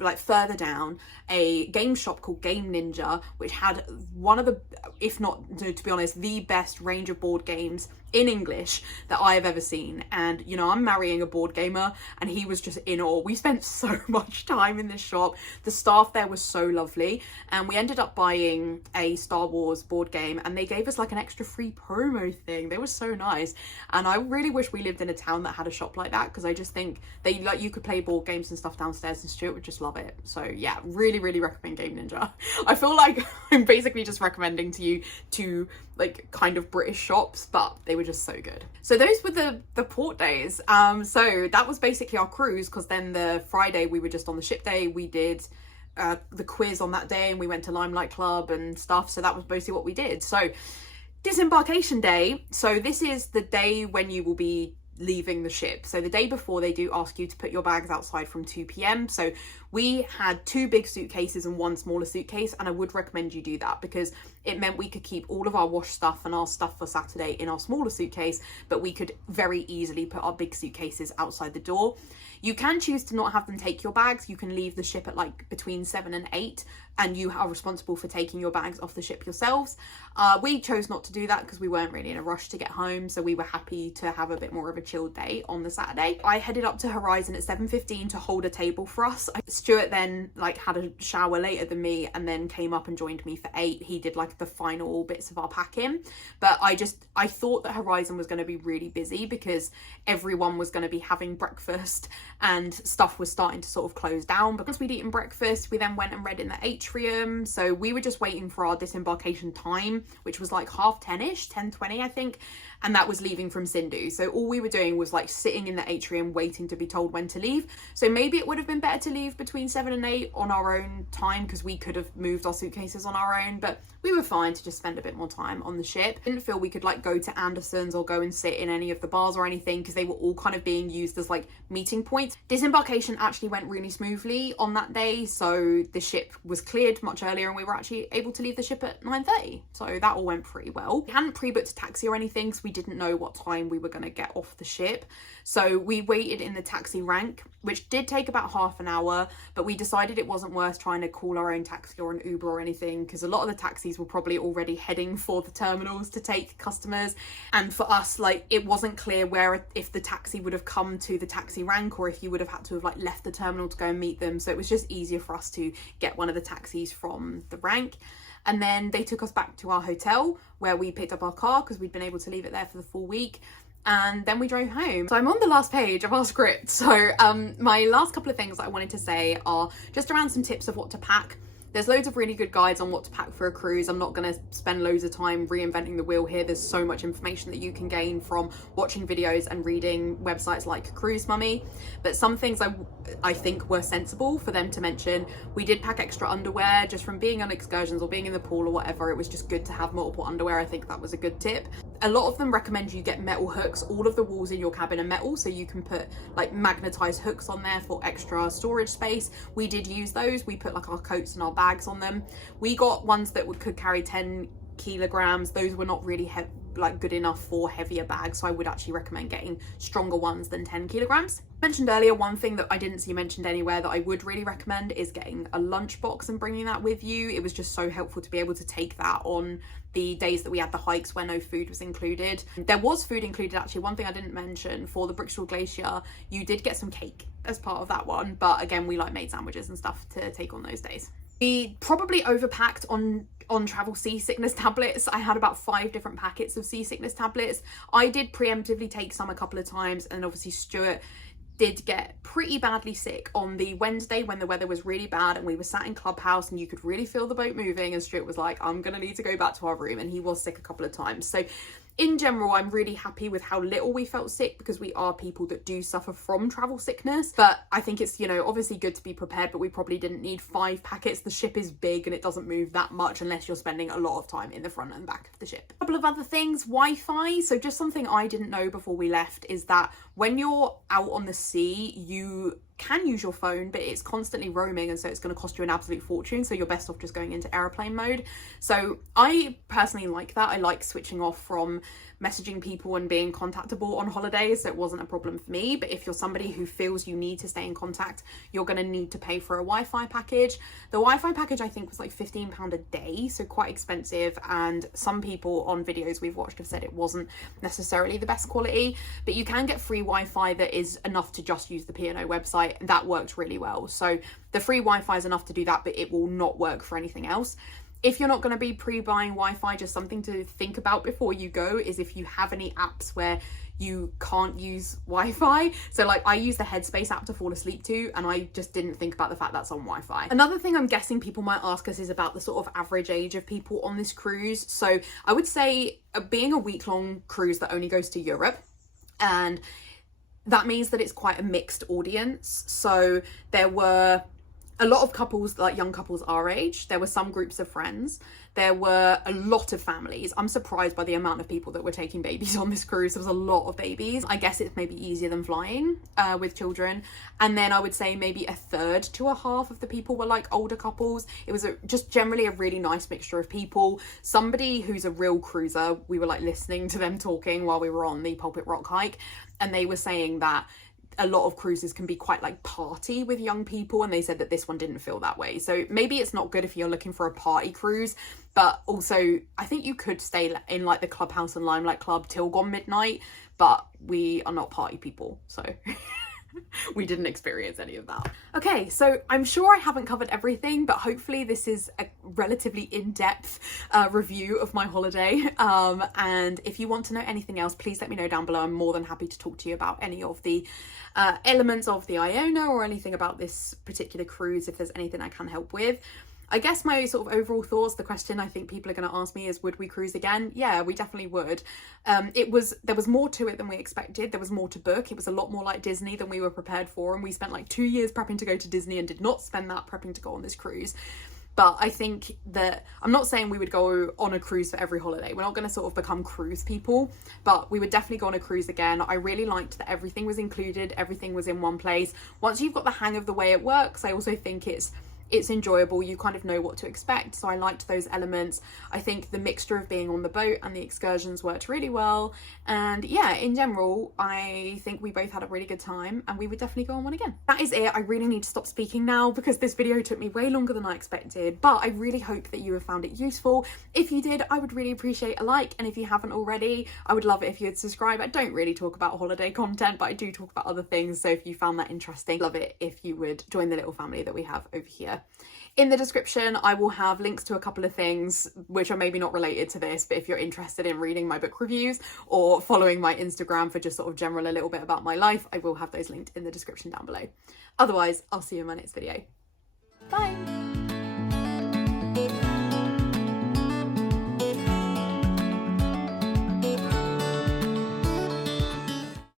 like further down, a game shop called Game Ninja, which had one of the, if not, to be honest, the best range of board games in English that I've ever seen. And you know, I'm marrying a board gamer, and he was just in awe. We spent so much time in this shop. The staff there was so lovely, and we ended up buying a Star Wars board game, and they gave us like an extra free promo thing. They were so nice, and I really wish we lived in a town that had a shop like that, because I just think they, like, you could play board games and stuff downstairs, and Stuart would just love it. So yeah, really recommend Game Ninja. I feel like I'm basically just recommending to you two like kind of British shops, but they were just so good. So those were the port days. So that was basically our cruise, because then the Friday we were just on the ship day. We did the quiz on that day, and we went to Limelight Club and stuff. So that was basically what we did. So Disembarkation day. So this is the day when you will be leaving the ship. So the day before, they do ask you to put your bags outside from 2 p.m. So we had 2 big suitcases and 1 smaller suitcase, and I would recommend you do that, because it meant we could keep all of our wash stuff and our stuff for Saturday in our smaller suitcase, but we could very easily put our big suitcases outside the door. You can choose to not have them take your bags. You can leave the ship at like between 7 and 8, and you are responsible for taking your bags off the ship yourselves. We chose not to do that because we weren't really in a rush to get home, so we were happy to have a bit more of a chilled day on the Saturday. I headed up to Horizon at 7:15 to hold a table for us. Stuart then like had a shower later than me, and then came up and joined me for 8. He did like the final bits of our packing, but I thought that Horizon was going to be really busy because everyone was going to be having breakfast and stuff was starting to sort of close down. Because we'd eaten breakfast, we then went and read in the Atrium, so we were just waiting for our disembarkation time, which was like 10:30ish, 10:20 I think, and that was leaving from Sindhu. So all we were doing was like sitting in the Atrium waiting to be told when to leave. So maybe it would have been better to leave between 7 and 8 on our own time, because we could have moved our suitcases on our own, but we were fine to just spend a bit more time on the ship. Didn't feel we could like go to Anderson's or go and sit in any of the bars or anything, because they were all kind of being used as like meeting points. Disembarkation actually went really smoothly on that day, so the ship was cleared much earlier and we were actually able to leave the ship at 9:30, so that all went pretty well. We hadn't pre-booked a taxi or anything, because we didn't know what time we were going to get off the ship, so we waited in the taxi rank, which did take about half an hour, but we decided it wasn't worth trying to call our own taxi or an Uber or anything, because a lot of the taxis were probably already heading for the terminals to take customers, and for us, like, it wasn't clear where, if the taxi would have come to the taxi rank or if you would have had to have like left the terminal to go and meet them, so it was just easier for us to get one of the taxis from the rank. And then they took us back to our hotel where we picked up our car, because we'd been able to leave it there for the full week, and then we drove home. So I'm on the last page of our script, so my last couple of things that I wanted to say are just around some tips of what to pack. There's loads of really good guides on what to pack for a cruise. I'm not going to spend loads of time reinventing the wheel here. There's so much information that you can gain from watching videos and reading websites like Cruise Mummy. But some things I think were sensible for them to mention. We did pack extra underwear just from being on excursions or being in the pool or whatever. It was just good to have multiple underwear. I think that was a good tip. A lot of them recommend you get metal hooks. All of the walls in your cabin are metal, so you can put like magnetized hooks on there for extra storage space. We did use those. We put like our coats and our bags on them. We got ones that could carry 10 kilograms. Those were not really good enough for heavier bags, so I would actually recommend getting stronger ones than 10 kilograms. I mentioned earlier, one thing that I didn't see mentioned anywhere that I would really recommend is getting a lunchbox and bringing that with you. It was just so helpful to be able to take that on the days that we had the hikes where no food was included. There was food included actually. One thing I didn't mention, for the Brickshall Glacier, you did get some cake as part of that one, but again, we like made sandwiches and stuff to take on those days. We probably overpacked on travel seasickness tablets. I had about 5 different packets of seasickness tablets. I did preemptively take some a couple of times, and obviously Stuart did get pretty badly sick on the Wednesday when the weather was really bad and we were sat in Clubhouse and you could really feel the boat moving, and Stuart was like, I'm gonna need to go back to our room, and he was sick a couple of times. So in general, I'm really happy with how little we felt sick, because we are people that do suffer from travel sickness. But I think it's, you know, obviously good to be prepared, but we probably didn't need 5 packets. The ship is big and it doesn't move that much unless you're spending a lot of time in the front and back of the ship. A couple of other things, Wi-Fi. So just something I didn't know before we left is that when you're out on the sea, you can use your phone, but it's constantly roaming, and so it's going to cost you an absolute fortune, so you're best off just going into airplane mode. So I personally like that. I like switching off from messaging people and being contactable on holidays, so it wasn't a problem for me. But if you're somebody who feels you need to stay in contact, you're going to need to pay for a Wi-Fi package. The Wi-Fi package I think was like £15 a day, so quite expensive, and some people on videos we've watched have said it wasn't necessarily the best quality. But you can get free Wi-Fi that is enough to just use the P&O website. That worked really well. So the free Wi-Fi is enough to do that, but it will not work for anything else. If you're not going to be pre-buying Wi-Fi, just something to think about before you go is if you have any apps where you can't use Wi-Fi. So like I use the Headspace app to fall asleep to, and I just didn't think about the fact that's on Wi-Fi. Another thing I'm guessing people might ask us is about the sort of average age of people on this cruise. So I would say being a week-long cruise that only goes to Europe, and that means that it's quite a mixed audience. So there were a lot of couples, like young couples our age. There were some groups of friends. There were a lot of families. I'm surprised by the amount of people that were taking babies on this cruise. There was a lot of babies. I guess it's maybe easier than flying with children. And then I would say maybe a third to a half of the people were like older couples. It was just generally a really nice mixture of people. Somebody who's a real cruiser, we were like listening to them talking while we were on the Pulpit Rock hike, and they were saying that a lot of cruises can be quite like party with young people, and they said that this one didn't feel that way. So maybe it's not good if you're looking for a party cruise, but also I think you could stay in like the Clubhouse and Limelight Club till gone midnight, but we are not party people, so we didn't experience any of that. Okay, so I'm sure I haven't covered everything, but hopefully this is a relatively in-depth review of my holiday. And if you want to know anything else, please let me know down below. I'm more than happy to talk to you about any of the elements of the Iona or anything about this particular cruise, if there's anything I can help with. I guess my sort of overall thoughts, the question I think people are going to ask me is, would we cruise again? Yeah, we definitely would. There was more to it than we expected. There was more to book. It was a lot more like Disney than we were prepared for. And we spent like 2 years prepping to go to Disney and did not spend that prepping to go on this cruise. But I think that, I'm not saying we would go on a cruise for every holiday. We're not going to sort of become cruise people, but we would definitely go on a cruise again. I really liked that everything was included. Everything was in one place. Once you've got the hang of the way it works, I also think it's enjoyable. You kind of know what to expect, so I liked those elements. I think the mixture of being on the boat and the excursions worked really well, and yeah, in general I think we both had a really good time, and we would definitely go on one again. That is it. I really need to stop speaking now because this video took me way longer than I expected, but I really hope that you have found it useful. If you did, I would really appreciate a like, and if you haven't already, I would love it if you would subscribe. I don't really talk about holiday content, but I do talk about other things, so if you found that interesting, love it if you would join the little family that we have over here. In the description, I will have links to a couple of things which are maybe not related to this, but if you're interested in reading my book reviews or following my Instagram for just sort of general a little bit about my life, I will have those linked in the description down below. Otherwise, I'll see you in my next video. Bye!